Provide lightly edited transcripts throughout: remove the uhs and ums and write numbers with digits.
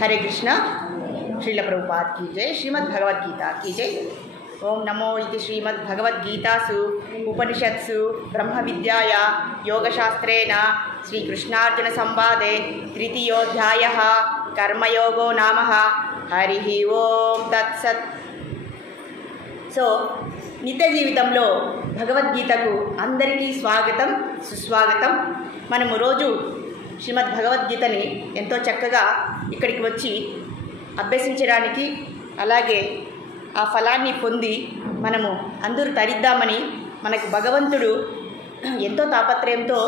हरे कृष्ण। श्रील प्रभुपाद की जय। श्रीमद् भगवद गीता की जय। ओम नमो इति श्रीमद् भगवद्गीतासु उपनिषत्सु ब्रह्म विद्याया योगशास्त्रेण श्रीकृष्णार्जुन संवादे तृतीयोऽध्यायः कर्मयोगो नाम। हरिः ओम तत्सत्। సో నిత్య జీవితంలో భగవద్గీతకు అందరికీ స్వాగతం సుస్వాగతం. మనము రోజు శ్రీమద్ భగవద్గీతని ఎంతో చక్కగా ఇక్కడికి వచ్చి అభ్యసించడానికి, అలాగే ఆ ఫలాన్ని పొంది మనము అందరూ తరిద్దామని మనకు భగవంతుడు ఎంతో తాపత్రయంతో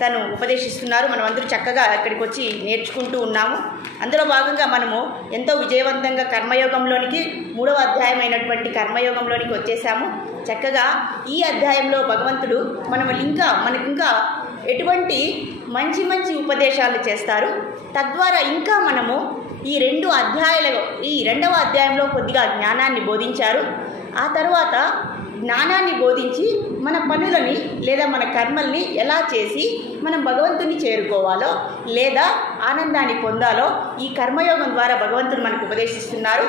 తను ఉపదేశిస్తున్నారు. మనం అందరూ చక్కగా ఇక్కడికి వచ్చి నేర్చుకుంటూ ఉన్నాము. అందులో భాగంగా మనము ఎంతో విజయవంతంగా కర్మయోగంలోనికి 3వ అధ్యాయం అయినటువంటి కర్మయోగంలోనికి వచ్చేసాము. చక్కగా ఈ అధ్యాయంలో భగవంతుడు మనకు ఇంకా ఎటువంటి మంచి మంచి ఉపదేశాలు చేస్తారు. తద్వారా ఇంకా మనము ఈ 2వ అధ్యాయంలో కొద్దిగా జ్ఞానాన్ని బోధించారు. ఆ తర్వాత జ్ఞానాన్ని బోధించి మన పనులని లేదా మన కర్మల్ని ఎలా చేసి మనం భగవంతుని చేరుకోవాలో లేదా ఆనందాన్ని పొందాలో ఈ కర్మయోగం ద్వారా భగవంతుడు మనకు ఉపదేశిస్తున్నారు.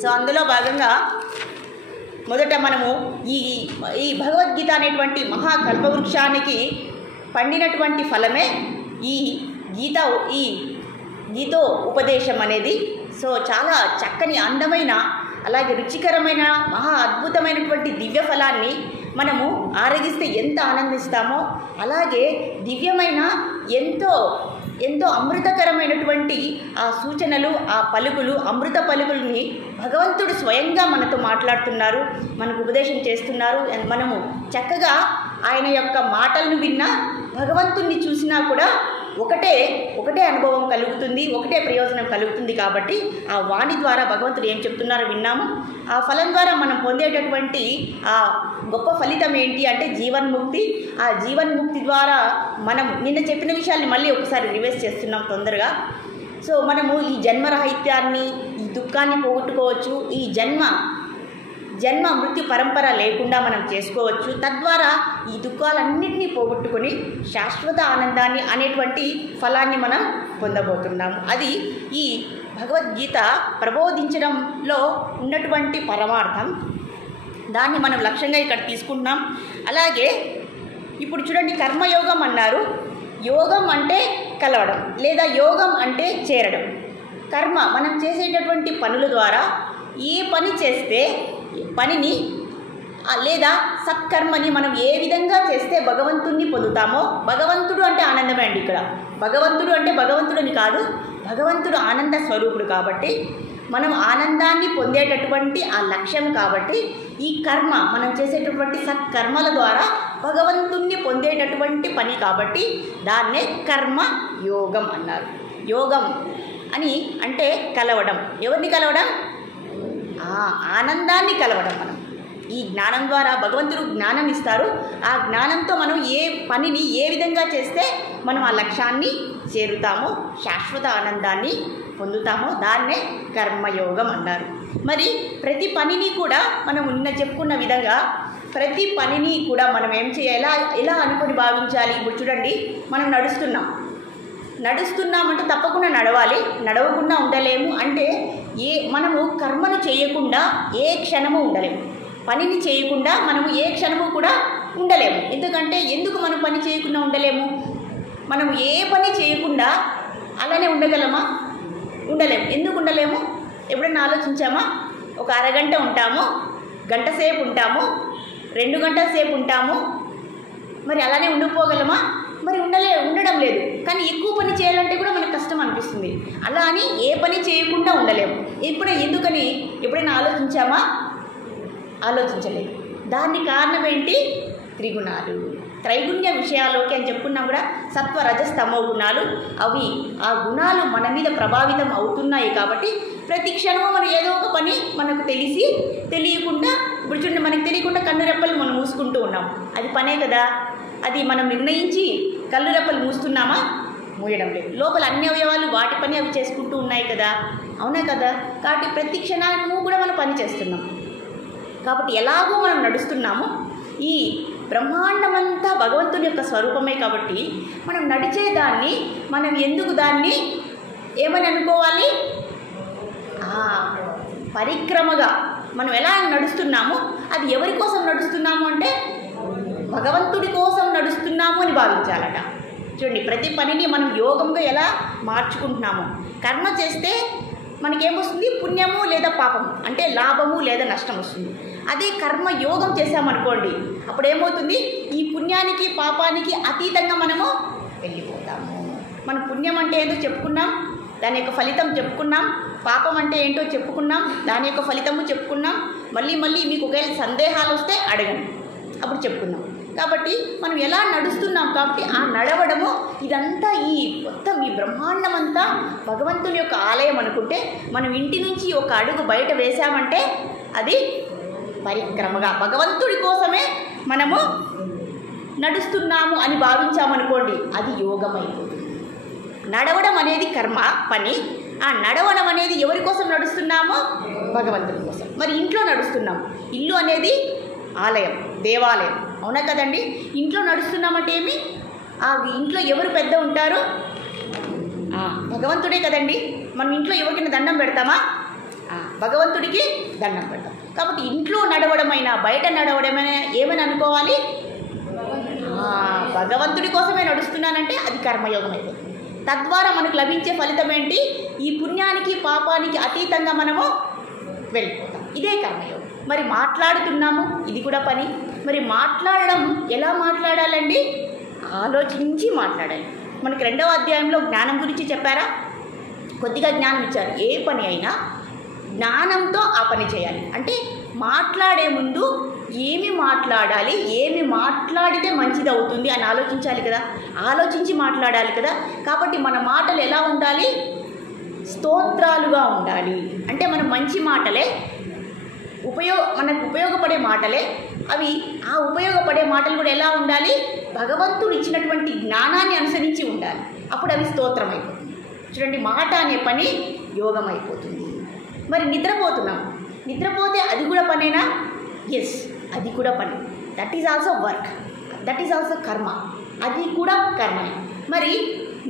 సో అందులో భాగంగా మొదట మనము ఈ భగవద్గీత అనేటువంటి మహాకల్పవృక్షానికి పండినటువంటి ఫలమే ఈ గీతో ఉపదేశం అనేది. సో చాలా చక్కని అందమైన అలాగే రుచికరమైన మహా అద్భుతమైనటువంటి దివ్య ఫలాన్ని మనము ఆరగిస్తే ఎంత ఆనందిస్తామో, అలాగే దివ్యమైన ఎంతో అమృతకరమైనటువంటి ఆ సూచనలు, ఆ పలుకులు, అమృత పలుకుల్ని భగవంతుడు స్వయంగా మనతో మాట్లాడుతున్నారు, మనకు ఉపదేశం చేస్తున్నారు. మనము చక్కగా ఆయన యొక్క మాటలను విన్నా, భగవంతుణ్ణి చూసినా కూడా ఒకటే అనుభవం కలుగుతుంది, ఒకటే ప్రయోజనం కలుగుతుంది. కాబట్టి ఆ వాణి ద్వారా భగవంతుడు ఏం చెప్తున్నారో విన్నాము. ఆ ఫలం ద్వారా మనం పొందేటటువంటి ఆ గొప్ప ఫలితం ఏంటి అంటే జీవన్ముక్తి. ఆ జీవన్ముక్తి ద్వారా మనం నిన్న చెప్పిన విషయాల్ని మళ్ళీ ఒకసారి రివైజ్ చేస్తున్నాం తొందరగా. సో మనము ఈ జన్మరాహిత్యాన్ని, ఈ దుఃఖాన్ని పోగొట్టుకోవచ్చు. ఈ జన్మ మృత్యు పరంపర లేకుండా మనం చేసుకోవచ్చు. తద్వారా ఈ దుఃఖాలన్నింటినీ పోగొట్టుకొని శాశ్వత ఆనందాన్ని అనేటువంటి ఫలాన్ని మనం పొందబోతున్నాము. అది ఈ భగవద్గీత ప్రబోధించడంలో ఉన్నటువంటి పరమార్థం. దాన్ని మనం లక్ష్యంగా ఇక్కడ తీసుకుంటున్నాం. అలాగే ఇప్పుడు చూడండి, కర్మయోగం అన్నారు. యోగం అంటే కలవడం లేదా యోగం అంటే చేరడం. కర్మ మనం చేసేటటువంటి పనుల ద్వారా ఏ పని చేస్తే పనిని లేదా సత్కర్మని మనం ఏ విధంగా చేస్తే భగవంతుణ్ణి పొందుతామో, భగవంతుడు అంటే ఆనందమే అండి. ఇక్కడ భగవంతుడు అంటే భగవంతుడిని కాదు, భగవంతుడు ఆనంద స్వరూపుడు. కాబట్టి మనం ఆనందాన్ని పొందేటటువంటి ఆ లక్ష్యం కాబట్టి ఈ కర్మ మనం చేసేటటువంటి సత్కర్మల ద్వారా భగవంతుణ్ణి పొందేటటువంటి పని కాబట్టి దాన్నే కర్మ యోగం అన్నారు. యోగం అని అంటే కలవడం. ఎవరిని కలవడం? ఆనందాన్ని కలవడం. మనం ఈ జ్ఞానం ద్వారా భగవంతుడు జ్ఞానం ఇస్తారు. ఆ జ్ఞానంతో మనం ఏ పనిని ఏ విధంగా చేస్తే మనం ఆ లక్ష్యాన్ని చేరుతామో, శాశ్వత ఆనందాన్ని పొందుతామో దాన్నే కర్మయోగం అన్నారు. మరి ప్రతి పనిని కూడా మనం నిన్న చెప్పుకున్న విధంగా ప్రతి పనిని కూడా మనం ఏం చేయాలి, ఎలా అనుకుని భావించాలి. ఇప్పుడు చూడండి, మనం నడుస్తున్నామంటే తప్పకుండా నడవాలి, నడవకుండా ఉండలేము. అంటే మనము కర్మను చేయకుండా ఏ క్షణము ఉండలేము, పనిని చేయకుండా మనము ఏ క్షణము కూడా ఉండలేము. ఎందుకు మనం పని చేయకుండా ఉండలేము? మనం ఏ పని చేయకుండా అలానే ఉండగలమా? ఉండలేము. ఎందుకు ఉండలేము? ఎప్పుడైనా ఆలోచించామా? ఒక అరగంట ఉంటాము, గంట సేపు ఉంటాము, 2 గంటల సేపు ఉంటాము, మరి అలానే ఉండిపోగలమా? మరి ఉండడం లేదు. కానీ ఎక్కువ పని చేయాలంటే కూడా మనకు కష్టం అనిపిస్తుంది. అలా అని ఏ పని చేయకుండా ఉండలేము. ఎందుకని ఎప్పుడైనా ఆలోచించామా? ఆలోచించలేదు. దానికి కారణం ఏంటి? త్రిగుణాలు. త్రైగుణ్య విషయాల్లోకి అని చెప్పుకున్నా కూడా సత్వ రజస్ తమో గుణాలు, ఆ గుణాలు మన మీద ప్రభావితం అవుతున్నాయి. కాబట్టి ప్రతి క్షణము మనం ఏదో ఒక పని మనకు తెలియకుండా ఇప్పుడు చూడండి, మనకు తెలియకుండా కన్ను రెప్పలు మనం మూసుకుంటూ ఉన్నాం. అది పనే కదా. అది మనం నిర్ణయించి కళ్ళు రెప్పలు మూస్తున్నామా? మూయడం లేదు. లోపల అన్ని అవయవాలు వాటి పని అవి చేసుకుంటూ ఉన్నాయి కదా. అవునా కదా? కాబట్టి ప్రతి క్షణాన్ని కూడా మనం పని చేస్తున్నాం. కాబట్టి ఎలాగో మనం నడుస్తున్నామో ఈ బ్రహ్మాండమంతా భగవంతుని యొక్క స్వరూపమే. కాబట్టి మనం నడిచేదాన్ని మనం ఎందుకు దాన్ని ఏమని అనుకోవాలి? పరిక్రమగా మనం ఎలా నడుస్తున్నామో అది ఎవరి కోసం నడుస్తున్నాము అంటే భగవంతుడి కోసం నడుస్తున్నాము అని భావించాలట. చూడండి, ప్రతి పనిని మనం యోగంగా ఎలా మార్చుకుంటున్నాము. కర్మ చేస్తే మనకేమొస్తుంది? పుణ్యము లేదా పాపము, అంటే లాభము లేదా నష్టం వస్తుంది. అదే కర్మ యోగం చేసామనుకోండి, అప్పుడు ఏమవుతుంది? ఈ పుణ్యానికి పాపానికి అతీతంగా మనము వెళ్ళిపోతాము. మనం పుణ్యం అంటే ఏంటో చెప్పుకున్నాం, దాని యొక్క ఫలితం చెప్పుకున్నాం. పాపం అంటే ఏంటో చెప్పుకున్నాం, దాని యొక్క ఫలితము చెప్పుకున్నాం. మళ్ళీ మీకు ఒకవేళ సందేహాలు వస్తే అడగండి, అప్పుడు చెప్పుకున్నాం. కాబట్టి మనం ఎలా నడుస్తున్నాం కాబట్టి ఆ నడవడము ఇదంతా ఈ మొత్తం ఈ బ్రహ్మాండం అంతా భగవంతుని యొక్క ఆలయం అనుకుంటే, మనం ఇంటి నుంచి ఒక అడుగు బయట వేసామంటే అది పరిక్రమగా భగవంతుడి కోసమే మనము నడుస్తున్నాము అని భావించామనుకోండి, అది యోగం అయిపోతుంది. నడవడం అనేది కర్మ పని. ఆ నడవడం అనేది ఎవరి కోసం నడుస్తున్నామో? భగవంతుడి కోసం. మరి ఇంట్లో నడుస్తున్నాం, ఇల్లు అనేది ఆలయం, దేవాలయం, అవునా కదండి? ఇంట్లో నడుస్తున్నామంటే ఏమి? ఆ ఇంట్లో ఎవరు పెద్ద ఉంటారు? భగవంతుడే కదండి. మనం ఇంట్లో ఎవరికైనా దండం పెడతామా? భగవంతుడికి దండం పెడతాం. కాబట్టి ఇంట్లో నడవడమైనా బయట నడవడమైనా ఏమని అనుకోవాలి? భగవంతుడి కోసమే నడుస్తున్నానంటే అది కర్మయోగం అయిపోతుంది. తద్వారా మనకు లభించే ఫలితం ఏంటి? ఈ పుణ్యానికి పాపానికి అతీతంగా మనము వెళ్ళిపోతాం. ఇదే కర్మయోగం. మరి మాట్లాడుతున్నాము, ఇది కూడా పని. మరి మాట్లాడడం ఎలా మాట్లాడాలండి? ఆలోచించి మాట్లాడాలి. మనకి 2వ అధ్యాయంలో జ్ఞానం గురించి చెప్పారా? కొద్దిగా జ్ఞానం ఇచ్చారు. ఏ పని అయినా జ్ఞానంతో ఆ పని చేయాలి. అంటే మాట్లాడే ముందు ఏమి మాట్లాడాలి, ఏమి మాట్లాడితే మంచిది అవుతుంది అని ఆలోచించాలి కదా, ఆలోచించి మాట్లాడాలి కదా. కాబట్టి మన మాటలు ఎలా ఉండాలి? స్తోత్రాలుగా ఉండాలి. అంటే మనం మంచి మాటలే మనకు ఉపయోగపడే మాటలే అవి. ఆ ఉపయోగపడే మాటలు కూడా ఎలా ఉండాలి? భగవంతుడు ఇచ్చినటువంటి జ్ఞానాన్ని అనుసరించి ఉండాలి. అప్పుడు అవి స్తోత్రం అయిపోతుంది. చూడండి, మాట అనే పని యోగం అయిపోతుంది. మరి నిద్రపోతున్నాం, నిద్రపోతే అది కూడా పనేనా? ఎస్, అది కూడా పని. That is also work, that is also కర్మ, అది కూడా కర్మనే. మరి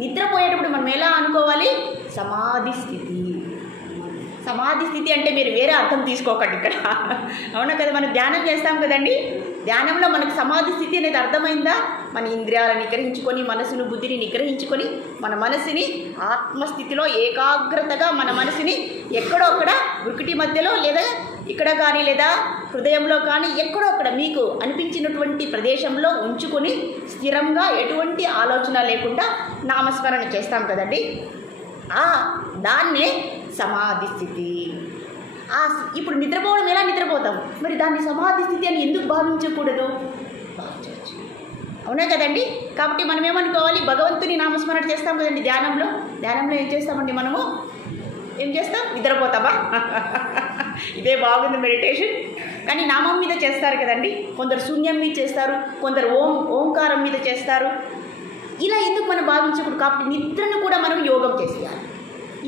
నిద్రపోయేటప్పుడు మనం ఎలా అనుకోవాలి? సమాధి స్థితి. సమాధి స్థితి అంటే మీరు వేరే అర్థం తీసుకోకండి ఇక్కడ, అవునా కదా? మనం ధ్యానం చేస్తాం కదండి, ధ్యానంలో మనకు సమాధి స్థితి అనేది అర్థమైందా? మన ఇంద్రియాలను నిగ్రహించుకొని, మనసును బుద్ధిని నిగ్రహించుకొని, మన మనసుని ఆత్మస్థితిలో ఏకాగ్రతగా మన మనసుని ఎక్కడో అక్కడ ఉరికిటి మధ్యలో లేదా ఇక్కడ కానీ లేదా హృదయంలో కానీ ఎక్కడో అక్కడ మీకు అనిపించినటువంటి ప్రదేశంలో ఉంచుకొని స్థిరంగా ఎటువంటి ఆలోచన లేకుండా నామస్మరణ చేస్తాం కదండి, దాన్నే సమాధి స్థితి. ఇప్పుడు నిద్రపోవడం ఎలా నిద్రపోతాం? మరి దాన్ని సమాధి స్థితి అని ఎందుకు భావించకూడదు? భావించవచ్చు, అవునా కదండి? కాబట్టి మనం ఏమనుకోవాలి? భగవంతుని నామస్మరణ చేస్తాం కదండి ధ్యానంలో. ధ్యానంలో ఏం చేస్తామండి? మనము ఏం చేస్తాం? నిద్రపోతామా? ఇదే బాగుంది మెడిటేషన్. కానీ నామం మీద చేస్తారు కదండి, కొందరు శూన్యం మీద చేస్తారు, కొందరు ఓంకారం మీద చేస్తారు. ఇలా ఎందుకు మనం భావించకూడదు? కాబట్టి నిద్రను కూడా మనం యోగం చేసేయాలి.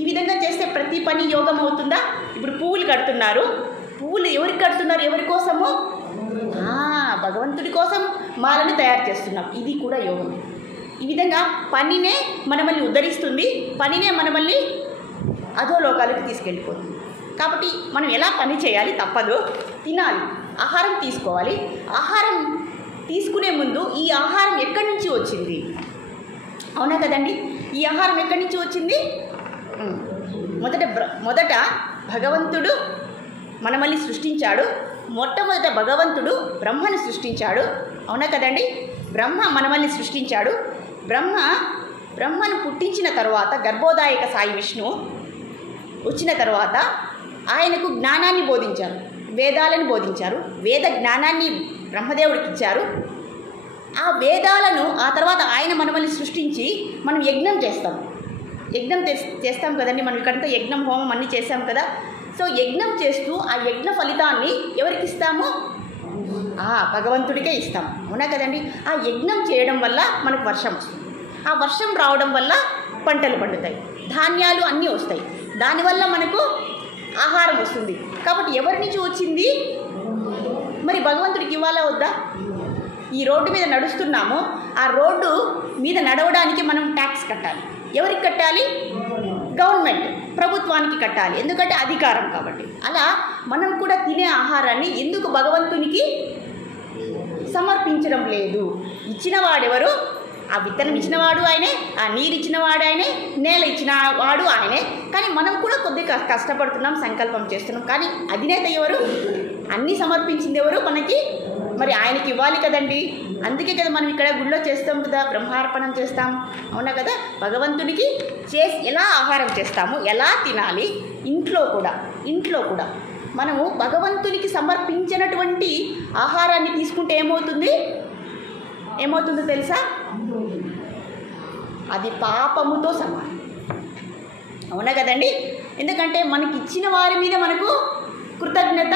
ఈ విధంగా చేస్తే ప్రతి పని యోగం అవుతుందా? ఇప్పుడు పువ్వులు కడుతున్నారు, పువ్వులు ఎవరికి కడుతున్నారు? ఎవరి కోసము? భగవంతుడి కోసం మాలను తయారు చేస్తున్నాం, ఇది కూడా యోగం. ఈ విధంగా పనినే మనల్ని ఉద్ధరిస్తుంది, పనినే మనల్ని అధోలోకాలకు తీసుకెళ్ళిపోతుంది. కాబట్టి మనం ఎలా పని చేయాలి? తప్పదు, తినాలి, ఆహారం తీసుకోవాలి. ఆహారం తీసుకునే ముందు ఈ ఆహారం ఎక్కడి నుంచి వచ్చింది? అవునా కదండి? ఈ ఆహారం ఎక్కడి నుంచి వచ్చింది? మొదట భగవంతుడు మనల్ని సృష్టించాడు. మొట్టమొదట భగవంతుడు బ్రహ్మను సృష్టించాడు, అవునా కదండి? బ్రహ్మ మనల్ని సృష్టించాడు. బ్రహ్మను పుట్టించిన తర్వాత గర్భోదాయక సాయి విష్ణువు వచ్చిన తర్వాత ఆయనకు జ్ఞానాన్ని బోధించారు, వేదాలను బోధించారు. వేద జ్ఞానాన్ని బ్రహ్మదేవుడికి ఇచ్చారు. ఆ వేదాలను ఆ తర్వాత ఆయన మనల్ని సృష్టించి మనం యజ్ఞం చేస్తాం. యజ్ఞం చేస్తాం కదండి, మనం ఇక్కడంతా యజ్ఞం హోమం అన్నీ చేస్తాం కదా. సో యజ్ఞం చేస్తూ ఆ యజ్ఞ ఫలితాన్ని ఎవరికి ఇస్తాము? భగవంతుడికే ఇస్తాం, అవునా కదండి? ఆ యజ్ఞం చేయడం వల్ల మనకు వర్షం వస్తుంది. ఆ వర్షం రావడం వల్ల పంటలు పండుతాయి, ధాన్యాలు అన్నీ వస్తాయి, దానివల్ల మనకు ఆహారం వస్తుంది. కాబట్టి ఎవరి నుంచి వచ్చింది? మరి భగవంతుడికి ఇవ్వాలా వద్దా? ఈ రోడ్డు మీద నడుస్తున్నాము, ఆ రోడ్డు మీద నడవడానికి మనం ట్యాక్స్ కట్టాలి. ఎవరికి కట్టాలి? గవర్నమెంట్ ప్రభుత్వానికి కట్టాలి, ఎందుకంటే అధికారం కాబట్టి. అలా మనం కూడా తినే ఆహారాన్ని ఎందుకు భగవంతునికి సమర్పించడం లేదు? ఇచ్చినవాడెవరు? ఆ విత్తనం ఇచ్చినవాడు ఆయనే, ఆ నీరు ఇచ్చినవాడు ఆయనే, నేల ఇచ్చినవాడు ఆయనే. కానీ మనం కూడా కొద్దిగా కష్టపడుతున్నాం, సంకల్పం చేస్తున్నాం. కానీ అధినేత ఎవరు? అన్నీ సమర్పించింది ఎవరు మనకి? మరి ఆయనకి ఇవ్వాలి కదండి. అందుకే కదా మనం ఇక్కడ గుళ్ళో చేస్తాం కదా, బ్రహ్మార్పణం చేస్తాం, అవునా కదా. భగవంతునికి ఎలా ఆహారం చేస్తాము, ఎలా తినాలి. ఇంట్లో కూడా మనము భగవంతునికి సమర్పించినటువంటి ఆహారాన్ని తీసుకుంటే ఏమవుతుందో తెలుసా? అది పాపముతో సమానం, అవునా కదండి. ఎందుకంటే మనకి ఇచ్చిన వారి మీద మనకు కృతజ్ఞత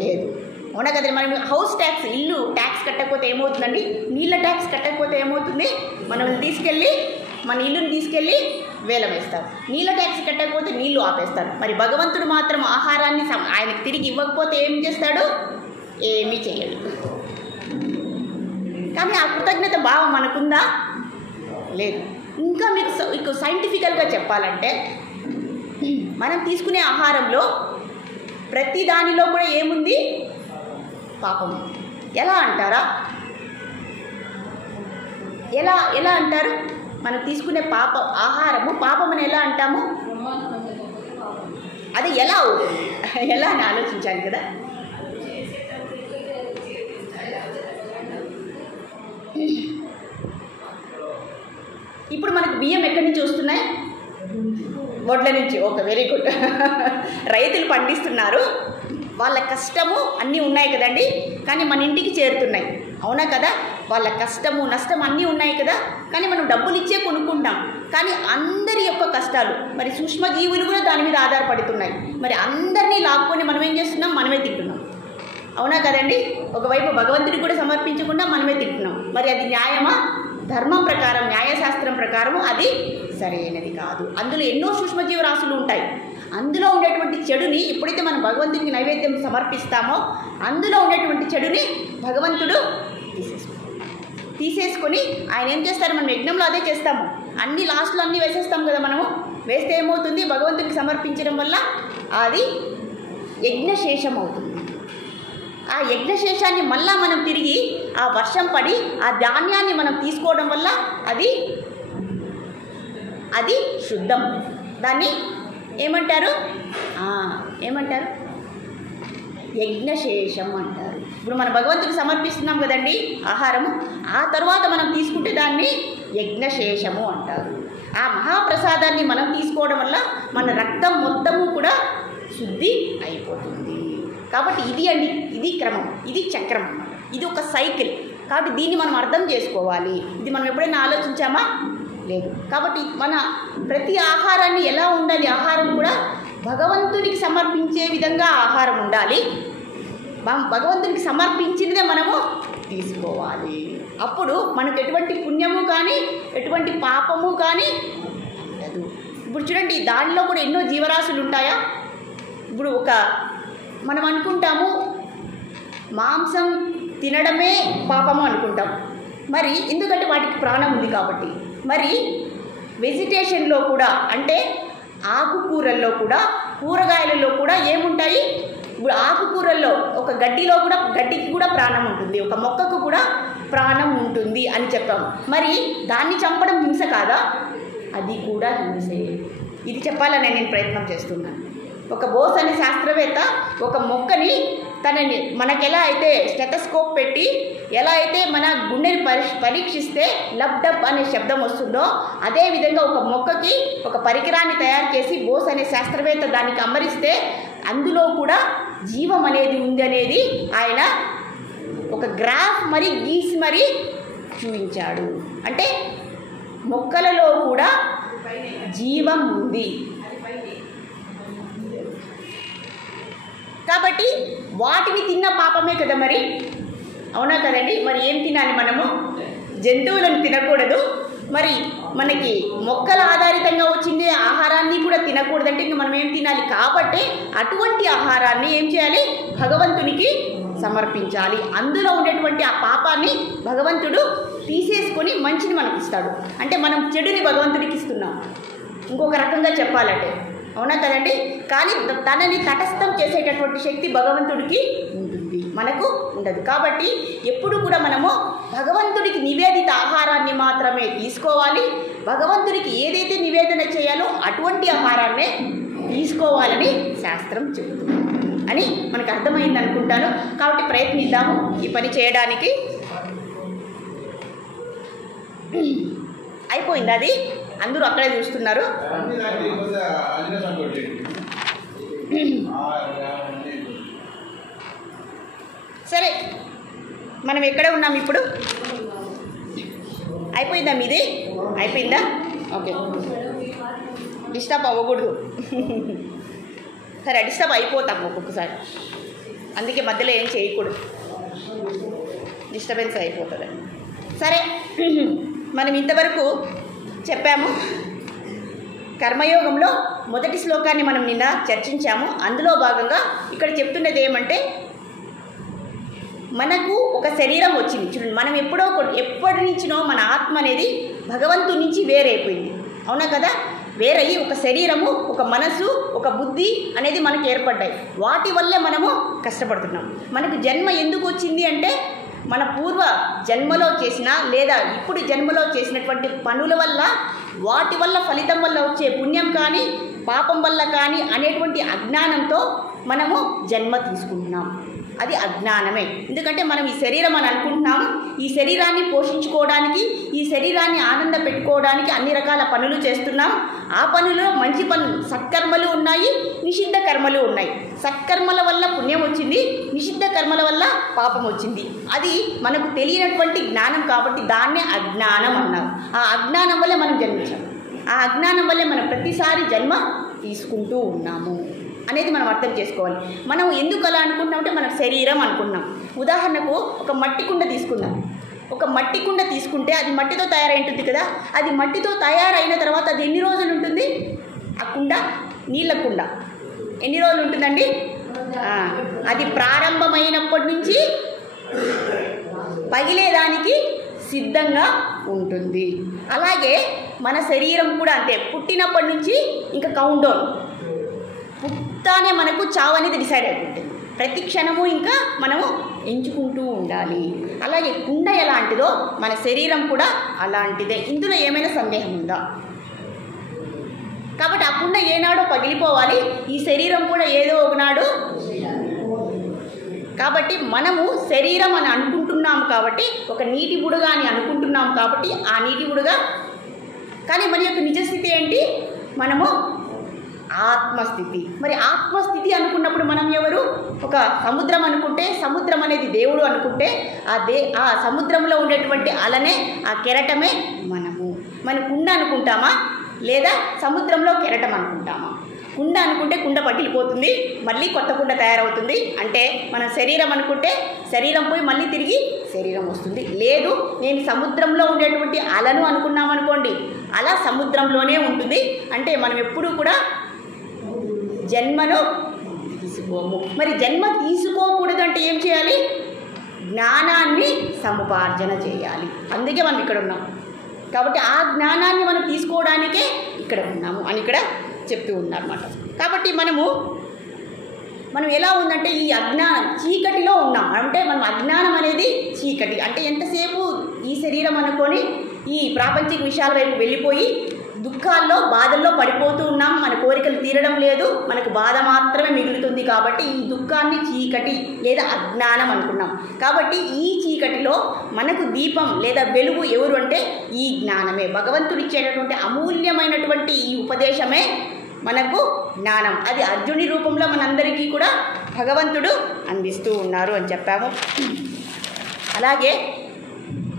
లేదు, అవునా కదండి. మనం హౌస్ ట్యాక్స్, ఇల్లు ట్యాక్స్ కట్టకపోతే ఏమవుతుందండి? నీళ్ళ ట్యాక్స్ కట్టకపోతే ఏమవుతుంది? మనం మన ఇల్లుని తీసుకెళ్ళి వేలం వేస్తారు. నీళ్ళ ట్యాక్స్ కట్టకపోతే నీళ్లు ఆపేస్తారు. మరి భగవంతుడు మాత్రం ఆహారాన్ని ఆయనకు తిరిగి ఇవ్వకపోతే ఏం చేస్తాడు? ఏమీ చేయడు. కానీ ఆ కృతజ్ఞత భావం మనకుందా? లేదు. ఇంకా మీకు సైంటిఫికల్గా చెప్పాలంటే, మనం తీసుకునే ఆహారంలో ప్రతి దానిలో కూడా ఏముంది? పాపం. ఎలా అంటారా? ఎలా అంటారు? మనం తీసుకునే ఆహారము పాపమని ఎలా అంటాము? అది ఎలా అవుతుంది? ఎలా అని ఆలోచించాలి కదా. ఇప్పుడు మనకు బియ్యం ఎక్కడి నుంచి వస్తున్నాయి? వడ్ల నుంచి. Okay, very good. రైతులు పండిస్తున్నారు, వాళ్ళ కష్టము అన్నీ ఉన్నాయి కదండి. కానీ మన ఇంటికి చేరుతున్నాయి, అవునా కదా. వాళ్ళ కష్టము నష్టం అన్నీ ఉన్నాయి కదా. కానీ మనం డబ్బులు ఇచ్చే కొనుక్కుంటాం. కానీ అందరి యొక్క కష్టాలు, మరి సూక్ష్మజీవులు కూడా దాని మీద ఆధారపడుతున్నాయి. మరి అందరినీ లాక్కొని మనం ఏం చేస్తున్నాం? మనమే తింటున్నాం, అవునా కదండి. ఒకవైపు భగవంతుడికి కూడా సమర్పించకుండా మనమే తింటున్నాం. మరి అది న్యాయమా? ధర్మం ప్రకారం, న్యాయశాస్త్రం ప్రకారం అది సరైనది కాదు. అందులో ఎన్నో సూక్ష్మజీవరాశులు ఉంటాయి. అందులో ఉండేటువంటి చెడుని ఎప్పుడైతే మనం భగవంతుడికి నైవేద్యం సమర్పిస్తామో అందులో ఉండేటువంటి చెడుని భగవంతుడు తీసేసుకొని ఆయన ఏం చేస్తారు? మనం యజ్ఞంలో అదే చేస్తాము. అన్ని లాస్ట్లో అన్నీ వేసేస్తాం కదా. మనము వేస్తే ఏమవుతుంది? భగవంతుడికి సమర్పించడం వల్ల అది యజ్ఞశేషం అవుతుంది. ఆ యజ్ఞశేషాన్ని మళ్ళా మనం తిరిగి ఆ వర్షం పడి ఆ ధాన్యాన్ని మనం తీసుకోవడం వల్ల అది శుద్ధం. దాన్ని ఏమంటారు? యజ్ఞశేషం అంటారు. ఇప్పుడు మన భగవంతుడికి సమర్పిస్తున్నాం కదండి ఆహారము, ఆ తర్వాత మనం తీసుకుంటే దాన్ని యజ్ఞశేషము అంటారు. ఆ మహాప్రసాదాన్ని మనం తీసుకోవడం వల్ల మన రక్తం మొత్తము కూడా శుద్ధి అయిపోతుంది. కాబట్టి ఇది క్రమం, ఇది చక్రం, ఇది ఒక సైకిల్. కాబట్టి దీన్ని మనం అర్థం చేసుకోవాలి. ఇది మనం ఎప్పుడైనా ఆలోచించామా? లేదు. కాబట్టి మన ప్రతి ఆహారాన్ని ఎలా ఉండాలి? ఆహారం కూడా భగవంతునికి సమర్పించే విధంగా ఆహారం ఉండాలి. భగవంతునికి సమర్పించినదే మనము తీసుకోవాలి. అప్పుడు మనకు ఎటువంటి పుణ్యము కానీ ఎటువంటి పాపము కానీ ఉండదు. ఇప్పుడు చూడండి, దానిలో కూడా ఎన్నో జీవరాశులు ఉంటాయా? ఇప్పుడు మనం అనుకుంటాము మాంసం తినడమే పాపము అనుకుంటాం. మరి ఎందుకంటే వాటికి ప్రాణం ఉంది కాబట్టి. మరి వెజిటేషన్లో కూడా, అంటే ఆకుకూరల్లో కూడా, కూరగాయలలో కూడా ఏముంటాయి? ఇప్పుడు ఆకుకూరల్లో ఒక గడ్డికి కూడా ప్రాణం ఉంటుంది, ఒక మొక్కకు కూడా ప్రాణం ఉంటుంది అని చెప్పాము. మరి దాన్ని చంపడం హింస కాదా? అది కూడా హింసే. ఇది చెప్పాలని నేను ప్రయత్నం చేస్తున్నాను. ఒక బోస్ అనే శాస్త్రవేత్త ఒక మొక్కని మనకెలా అయితే స్టెథోస్కోప్ పెట్టి ఎలా అయితే మన గుండెని పరీక్షిస్తే లబ్ డబ్ అనే శబ్దం వస్తుందో, అదేవిధంగా ఒక మొక్కకి ఒక పరికరాన్ని తయారు చేసి బోస్ అనే శాస్త్రవేత్త దానికి అమరిస్తే అందులో కూడా జీవం అనేది ఉంది అనేది ఆయన ఒక గ్రాఫ్ గీసి చూపించాడు. అంటే మొక్కలలో కూడా జీవం ఉంది. కాబట్టి వాటిని తిన్న పాపమే కదా మరి, అవునా కదండి. మరి ఏం తినాలి? మనము జంతువులను తినకూడదు. మరి మనకి మొక్కల ఆధారితంగా వచ్చింది ఆహారాన్ని కూడా తినకూడదంటే ఇంక మనం ఏం తినాలి? కాబట్టి అటువంటి ఆహారాన్ని ఏం చేయాలి? భగవంతునికి సమర్పించాలి. అందులో ఉండేటువంటి ఆ పాపాన్ని భగవంతుడు తీసేసుకొని మంచిని మనకి ఇస్తాడు. అంటే మనం చెడుని భగవంతుడికి ఇస్తున్నాం. ఇంకొక రకంగా చెప్పాలంటే, అవునా కదండి? కానీ తనని తటస్థం చేసేటటువంటి శక్తి భగవంతుడికి ఉంటుంది, మనకు ఉండదు. కాబట్టి ఎప్పుడు కూడా మనము భగవంతుడికి నివేదిత ఆహారాన్ని మాత్రమే తీసుకోవాలి. భగవంతుడికి ఏదైతే నివేదన చేయాలో అటువంటి ఆహారాన్నే తీసుకోవాలని శాస్త్రం చెబుతుంది అని మనకు అర్థమైంది అనుకుంటాను. కాబట్టి ప్రయత్నిద్దాము ఈ పని చేయడానికి. అయిపోయింది అది, అందరూ అక్కడే చూస్తున్నారు. సరే, మనం ఎక్కడ ఉన్నాం ఇప్పుడు? అయిపోయిందా మీది? అయిపోయిందా? ఓకే, డిస్టర్బ్ అవ్వకూడదు. సరే, డిస్టర్బ్ అయిపోతాం ఒక్కొక్కసారి, అందుకే మధ్యలో ఏం చేయకూడదు, డిస్టర్బెన్స్ అయిపోతుంది. సరే, మనం ఇంతవరకు చెప్పాము. కర్మయోగంలో మొదటి శ్లోకాన్ని మనం నిన్న చర్చించాము. అందులో భాగంగా ఇక్కడ చెప్తున్నది ఏమంటే, మనకు ఒక శరీరం వచ్చింది చూడండి. మనం ఎప్పటి నుంచినో మన ఆత్మ అనేది భగవంతుడి నుంచి వేరైపోయింది, అవునా కదా? వేరయ్యి ఒక శరీరము, ఒక మనసు, ఒక బుద్ధి అనేది మనకు ఏర్పడ్డాయి. వాటి వల్లే మనము కష్టపడుతున్నాం. మనకు జన్మ ఎందుకు వచ్చింది అంటే, మన పూర్వ జన్మలో చేసిన లేదా ఇప్పుడు జన్మలో చేసినటువంటి పనుల వల్ల, వాటి వల్ల ఫలితం వల్ల వచ్చే పుణ్యం కానీ పాపం వల్ల కానీ అనేటువంటి అజ్ఞానంతో మనము జన్మ తీసుకుంటున్నాం. అది అజ్ఞానమే. ఎందుకంటే మనం ఈ శరీరం అని అనుకుంటున్నాము. ఈ శరీరాన్ని పోషించుకోవడానికి, ఈ శరీరాన్ని ఆనంద పెట్టుకోవడానికి అన్ని రకాల పనులు చేస్తున్నాం. ఆ పనుల్లో మంచి పనులు, సత్కర్మలు ఉన్నాయి, నిషిద్ధ కర్మలు ఉన్నాయి. సత్కర్మల వల్ల పుణ్యం వచ్చింది, నిషిద్ధ కర్మల వల్ల పాపం వచ్చింది. అది మనకు తెలియనటువంటి జ్ఞానం కాబట్టి దాన్నే అజ్ఞానం అన్నారు. ఆ అజ్ఞానం వల్లే మనం జన్మించాం. ఆ అజ్ఞానం వల్లే మనం ప్రతిసారి జన్మ తీసుకుంటూ ఉన్నాము అనేది మనం అర్థం చేసుకోవాలి. మనం ఎందుకు అలా అనుకుంటున్నామంటే, మనం శరీరం అనుకున్నాం. ఉదాహరణకు ఒక మట్టి కుండ తీసుకుందాం. ఒక మట్టి కుండ తీసుకుంటే అది మట్టితో తయారై ఉంటుంది కదా. అది మట్టితో తయారైన తర్వాత అది ఎన్ని రోజులు ఉంటుంది? ఆ కుండ, నీళ్ళ కుండ ఎన్ని రోజులు ఉంటుందండి? అది ప్రారంభమైనప్పటి నుంచి పగిలేదానికి సిద్ధంగా ఉంటుంది. అలాగే మన శరీరం కూడా అంతే. పుట్టినప్పటి నుంచి ఇంకా కౌంట్ డౌన్, పుట్టానే మనకు చావు అనేది డిసైడ్ అయిపోతుంది. ప్రతి క్షణము ఇంకా మనము ఎంచుకుంటూ ఉండాలి. అలాగే కుండ ఎలాంటిదో మన శరీరం కూడా అలాంటిదే. ఇందులో ఏమైనా సందేహం ఉందా? కాబట్టి ఆ కుండ ఏనాడో పగిలిపోవాలి, ఈ శరీరం కూడా ఏదో ఒకనాడు. కాబట్టి మనము శరీరం అని అనుకుంటున్నాం కాబట్టి, ఒక నీటి బుడగ అని అనుకుంటున్నాం కాబట్టి ఆ నీటి బుడగ. కానీ మన యొక్క నిజస్థితి ఏంటి? మనము ఆత్మస్థితి. మరి ఆత్మస్థితి అనుకున్నప్పుడు మనం ఎవరు? ఒక సముద్రం అనుకుంటే, సముద్రం అనేది దేవుడు అనుకుంటే, ఆ సముద్రంలో ఉండేటువంటి అలనే, ఆ కెరటమే మనము. మనం కుండ అనుకుంటామా లేదా సముద్రంలో కెరటం అనుకుంటామా? కుండ అనుకుంటే కుండ పగిలిపోతుంది, మళ్ళీ కొత్త కుండ తయారవుతుంది. అంటే మనం శరీరం అనుకుంటే శరీరం పోయి మళ్ళీ తిరిగి శరీరం వస్తుంది. లేదు, నేను సముద్రంలో ఉండేటువంటి అలను అనుకున్నాం అనుకోండి, అలా సముద్రంలోనే ఉంటుంది. అంటే మనం ఎప్పుడూ కూడా జన్మను తీసుకోము. మరి జన్మ తీసుకోకూడదంటే ఏం చేయాలి? జ్ఞానాన్ని సముపార్జన చేయాలి. అందుకే మనం ఇక్కడ ఉన్నాం. కాబట్టి ఆ జ్ఞానాన్ని మనం తీసుకోవడానికే ఇక్కడ ఉన్నాము అని ఇక్కడ చెప్తూ ఉన్నారన్నమాట. కాబట్టి మనం ఎలా ఉందంటే, ఈ అజ్ఞానం చీకటిలో ఉన్నాం. అంటే మనం అజ్ఞానం అనేది చీకటి. అంటే ఎంతసేపు ఈ శరీరం అనుకొని ఈ ప్రాపంచిక విషయాల వైపు వెళ్ళిపోయి దుఃఖాల్లో, బాధల్లో పడిపోతూ ఉన్నాం. మన కోరికలు తీరడం లేదు, మనకు బాధ మాత్రమే మిగులుతుంది. కాబట్టి ఈ దుఃఖాన్ని చీకటి లేదా అజ్ఞానం అనుకున్నాం. కాబట్టి ఈ చీకటిలో మనకు దీపం లేదా వెలుగు ఎవరు అంటే ఈ జ్ఞానమే. భగవంతుడు ఇచ్చేటటువంటి అమూల్యమైనటువంటి ఈ ఉపదేశమే మనకు జ్ఞానం. అది అర్జునుడి రూపంలో మనందరికీ కూడా భగవంతుడు అందిస్తూ ఉన్నారు అని చెప్పాము. అలాగే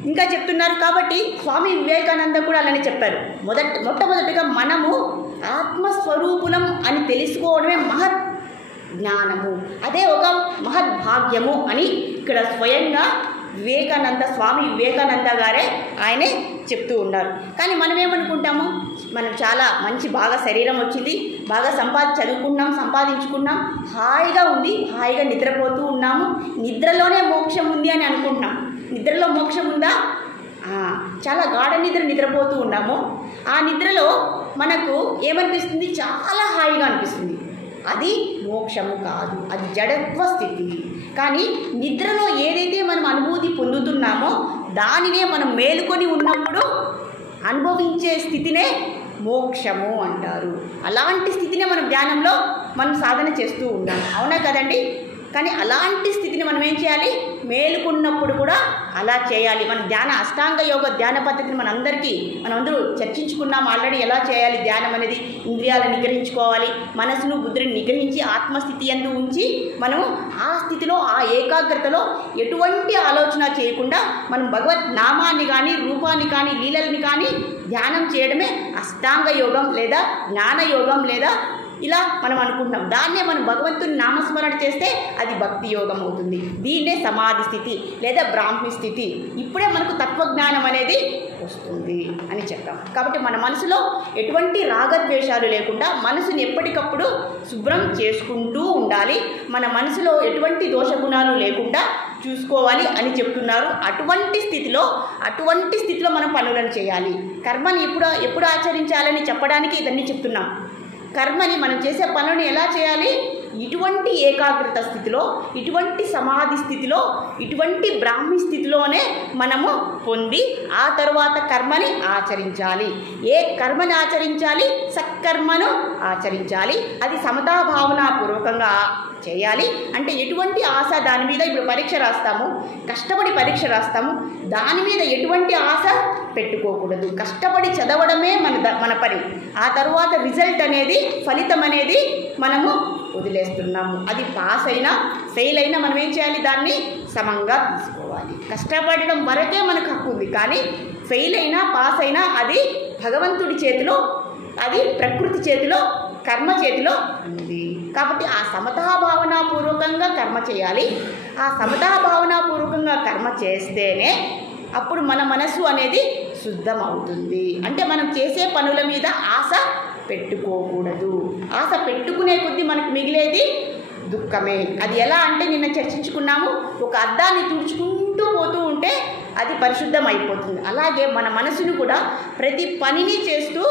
ఇంకా చెప్తున్నారు. కాబట్టి స్వామి వివేకానంద కూడా అలానే చెప్పారు. మొట్టమొదటిగా మనము ఆత్మస్వరూపులం అని తెలుసుకోవడమే మహత్ జ్ఞానము, అదే ఒక మహద్భాగ్యము అని ఇక్కడ స్వయంగా స్వామి వివేకానంద గారే ఆయనే చెప్తూ ఉన్నారు. కానీ మనం ఏమనుకుంటాము? మనం చాలా బాగా శరీరం వచ్చింది, బాగా సంపాదించుకున్నాం, హాయిగా ఉంది, హాయిగా నిద్రపోతూ ఉన్నాము, నిద్రలోనే మోక్షం ఉంది అని అనుకుంటున్నాం. నిద్రలో మోక్షం ఉందా? చాలా గాఢ నిద్రపోతూ ఉన్నాము. ఆ నిద్రలో మనకు ఏమనిపిస్తుంది? చాలా హాయిగా అనిపిస్తుంది. అది మోక్షము కాదు, అది జడత్వ స్థితి. కానీ నిద్రలో ఏదైతే మనం అనుభూతి పొందుతున్నామో దానినే మనం మేలుకొని ఉన్నప్పుడు అనుభవించే స్థితినే మోక్షము అంటారు. అలాంటి స్థితినే మనం ధ్యానంలో మనం సాధన చేస్తూ ఉన్నాం. అవునా కదండి? కానీ అలాంటి స్థితిని మనం ఏం చేయాలి? మేలుకున్నప్పుడు కూడా అలా చేయాలి. మన ధ్యాన అష్టాంగ యోగ ధ్యాన పద్ధతిని మనమందరూ చర్చించుకున్నాం ఆల్రెడీ. ఎలా చేయాలి ధ్యానం అనేది? ఇంద్రియాలను నిగ్రహించుకోవాలి, మనసును బుద్ధిని నిగ్రహించి ఆత్మస్థితి యందు ఉంచి మనము ఆ స్థితిలో ఆ ఏకాగ్రతలో ఎటువంటి ఆలోచన చేయకుండా మనం భగవత్ నామాన్ని కానీ రూపాన్ని కానీ లీలల్ని కానీ ధ్యానం చేయడమే అష్టాంగ యోగం లేదా జ్ఞానయోగం లేదా ఇలా మనం అనుకుంటాం. దాన్నే మనం భగవంతుని నామస్మరణ చేస్తే అది భక్తి యోగం అవుతుంది. దీన్నే సమాధి స్థితి లేదా బ్రాహ్మీ స్థితి. ఇప్పుడే మనకు తత్వజ్ఞానం అనేది వస్తుంది అని చెప్తాం. కాబట్టి మన మనసులో ఎటువంటి రాగద్వేషాలు లేకుండా మనసుని ఎప్పటికప్పుడు శుభ్రం చేసుకుంటూ ఉండాలి. మన మనసులో ఎటువంటి దోషగుణాలు లేకుండా చూసుకోవాలి అని చెప్తున్నారు. అటువంటి స్థితిలో మనం పనులను చేయాలి. కర్మని ఎప్పుడు ఆచరించాలని చెప్పడానికి ఇదన్నీ చెప్తున్నాం. కర్మని మనం చేసే పనులను ఎలా చేయాలి? ఇటువంటి ఏకాగ్రత స్థితిలో, ఇటువంటి సమాధి స్థితిలో, ఇటువంటి బ్రాహ్మీ స్థితిలోనే మనము పొంది ఆ తర్వాత కర్మని ఆచరించాలి. ఏ కర్మని ఆచరించాలి? సత్కర్మను ఆచరించాలి. అది సమతాభావనాపూర్వకంగా చేయాలి. అంటే ఎటువంటి ఆశ దాని మీద, ఇప్పుడు పరీక్ష రాస్తాము, కష్టపడి పరీక్ష రాస్తాము, దాని మీద ఎటువంటి ఆశ పెట్టుకోకూడదు. కష్టపడి చదవడమే మన పని. ఆ తర్వాత రిజల్ట్ అనేది, ఫలితం అనేది మనము వదిలేస్తున్నాము. అది పాస్ అయినా ఫెయిల్ అయినా మనం ఏం చేయాలి? దాన్ని సమంగా తీసుకోవాలి. కష్టపడడం వరకే మనకు హక్కు ఉంది. కానీ ఫెయిల్ అయినా పాస్ అయినా అది భగవంతుడి చేతిలో, అది ప్రకృతి చేతిలో, కర్మ చేతిలో ఉంది. కాబట్టి ఆ సమతాభావనాపూర్వకంగా కర్మ చేయాలి. ఆ సమతాభావనాపూర్వకంగా కర్మ చేస్తేనే అప్పుడు మన మనసు అనేది శుద్ధం అవుతుంది. అంటే మనం చేసే పనుల మీద ఆశ పెట్టుకోకూడదు. ఆశ పెట్టుకునే కొద్దీ మనకు మిగిలేది దుఃఖమే. అది ఎలా అంటే నిన్న చర్చించుకున్నాము, ఒక అద్దాన్ని తుడుచుకుంటూ పోతూ ఉంటే అది పరిశుద్ధం అయిపోతుంది. అలాగే మన మనసును కూడా ప్రతి పనిని చేస్తూ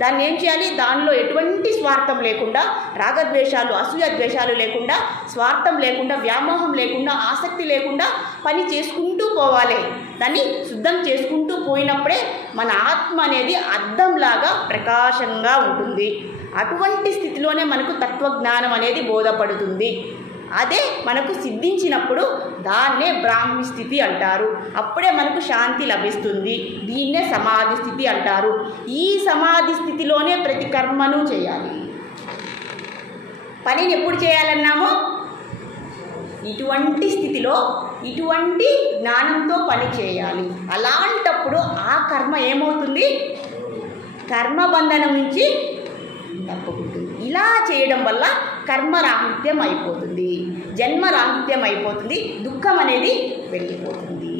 దాన్ని ఏం చేయాలి? దానిలో ఎటువంటి స్వార్థం లేకుండా, రాగద్వేషాలు అసూయ ద్వేషాలు లేకుండా, స్వార్థం లేకుండా, వ్యామోహం లేకుండా, ఆసక్తి లేకుండా పని చేసుకుంటూ పోవాలి. దాన్ని శుద్ధం చేసుకుంటూ పోయినప్పుడే మన ఆత్మ అనేది అద్దంలాగా ప్రకాశంగా ఉంటుంది. అటువంటి స్థితిలోనే మనకు తత్వజ్ఞానం అనేది బోధపడుతుంది. అదే మనకు సిద్ధించినప్పుడు దాన్నే బ్రాహ్మీ స్థితి అంటారు. అప్పుడే మనకు శాంతి లభిస్తుంది. దీన్నే సమాధి స్థితి అంటారు. ఈ సమాధి స్థితిలోనే ప్రతి కర్మను చేయాలి. పనిని ఎప్పుడు చేయాలన్నామో ఇటువంటి స్థితిలో, ఇటువంటి జ్ఞానంతో పని చేయాలి. అలాంటప్పుడు ఆ కర్మ ఏమవుతుంది? కర్మబంధనం నుంచి తప్పుకుంటుంది. ఇలా చేయడం వల్ల కర్మరాహిత్యం అయిపోతుంది, జన్మరాహిత్యం అయిపోతుంది, దుఃఖం అనేది వెళ్ళిపోతుంది.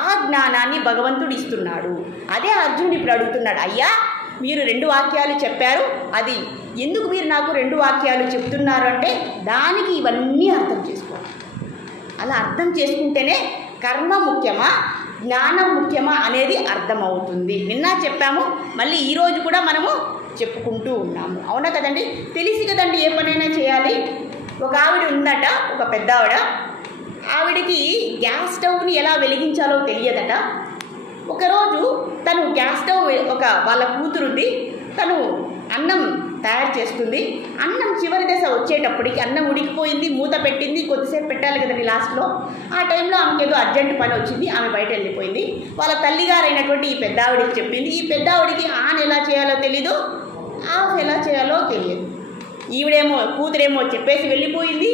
ఆ జ్ఞానాన్ని భగవంతుడు ఇస్తున్నాడు. అదే అర్జునుడు ఇప్పుడు అడుగుతున్నాడు, అయ్యా మీరు 2 వాక్యాలు చెప్పారు, అది ఎందుకు మీరు నాకు 2 వాక్యాలు చెప్తున్నారు అంటే దానికి ఇవన్నీ అర్థం చేసుకోవాలి. అలా అర్థం చేసుకుంటేనే కర్మ ముఖ్యమా జ్ఞానం ముఖ్యమా అనేది అర్థమవుతుంది. నిన్న చెప్పాము, మళ్ళీ ఈరోజు కూడా మనము చెప్పుకుంటూ ఉన్నాము. అవునా కదండి? తెలిసి కదండి ఏ పనైనా చేయాలి. ఒక ఆవిడ ఉందట, ఒక పెద్ద ఆవిడకి గ్యాస్ స్టవ్ని ఎలా వెలిగించాలో తెలియదట. ఒకరోజు తను గ్యాస్ స్టవ్, వాళ్ళ కూతురుంది, తను అన్నం తయారు చేస్తుంది. అన్నం చివరి దశ వచ్చేటప్పటికి అన్నం ఉడికిపోయింది, మూత పెట్టింది, కొద్దిసేపు పెట్టాలి కదండి లాస్ట్లో. ఆ టైంలో ఆమెకి ఏదో అర్జెంట్ పని వచ్చింది, ఆమె బయట వెళ్ళిపోయింది. వాళ్ళ తల్లిగారైనటువంటి ఈ పెద్ద ఆవిడికి చెప్పింది. ఈ పెద్ద ఆవిడికి ఆన్ ఎలా చేయాలో తెలీదు, ఆఫ్ ఎలా చేయాలో తెలియదు. ఈవిడేమో కూతురేమో చెప్పేసి వెళ్ళిపోయింది.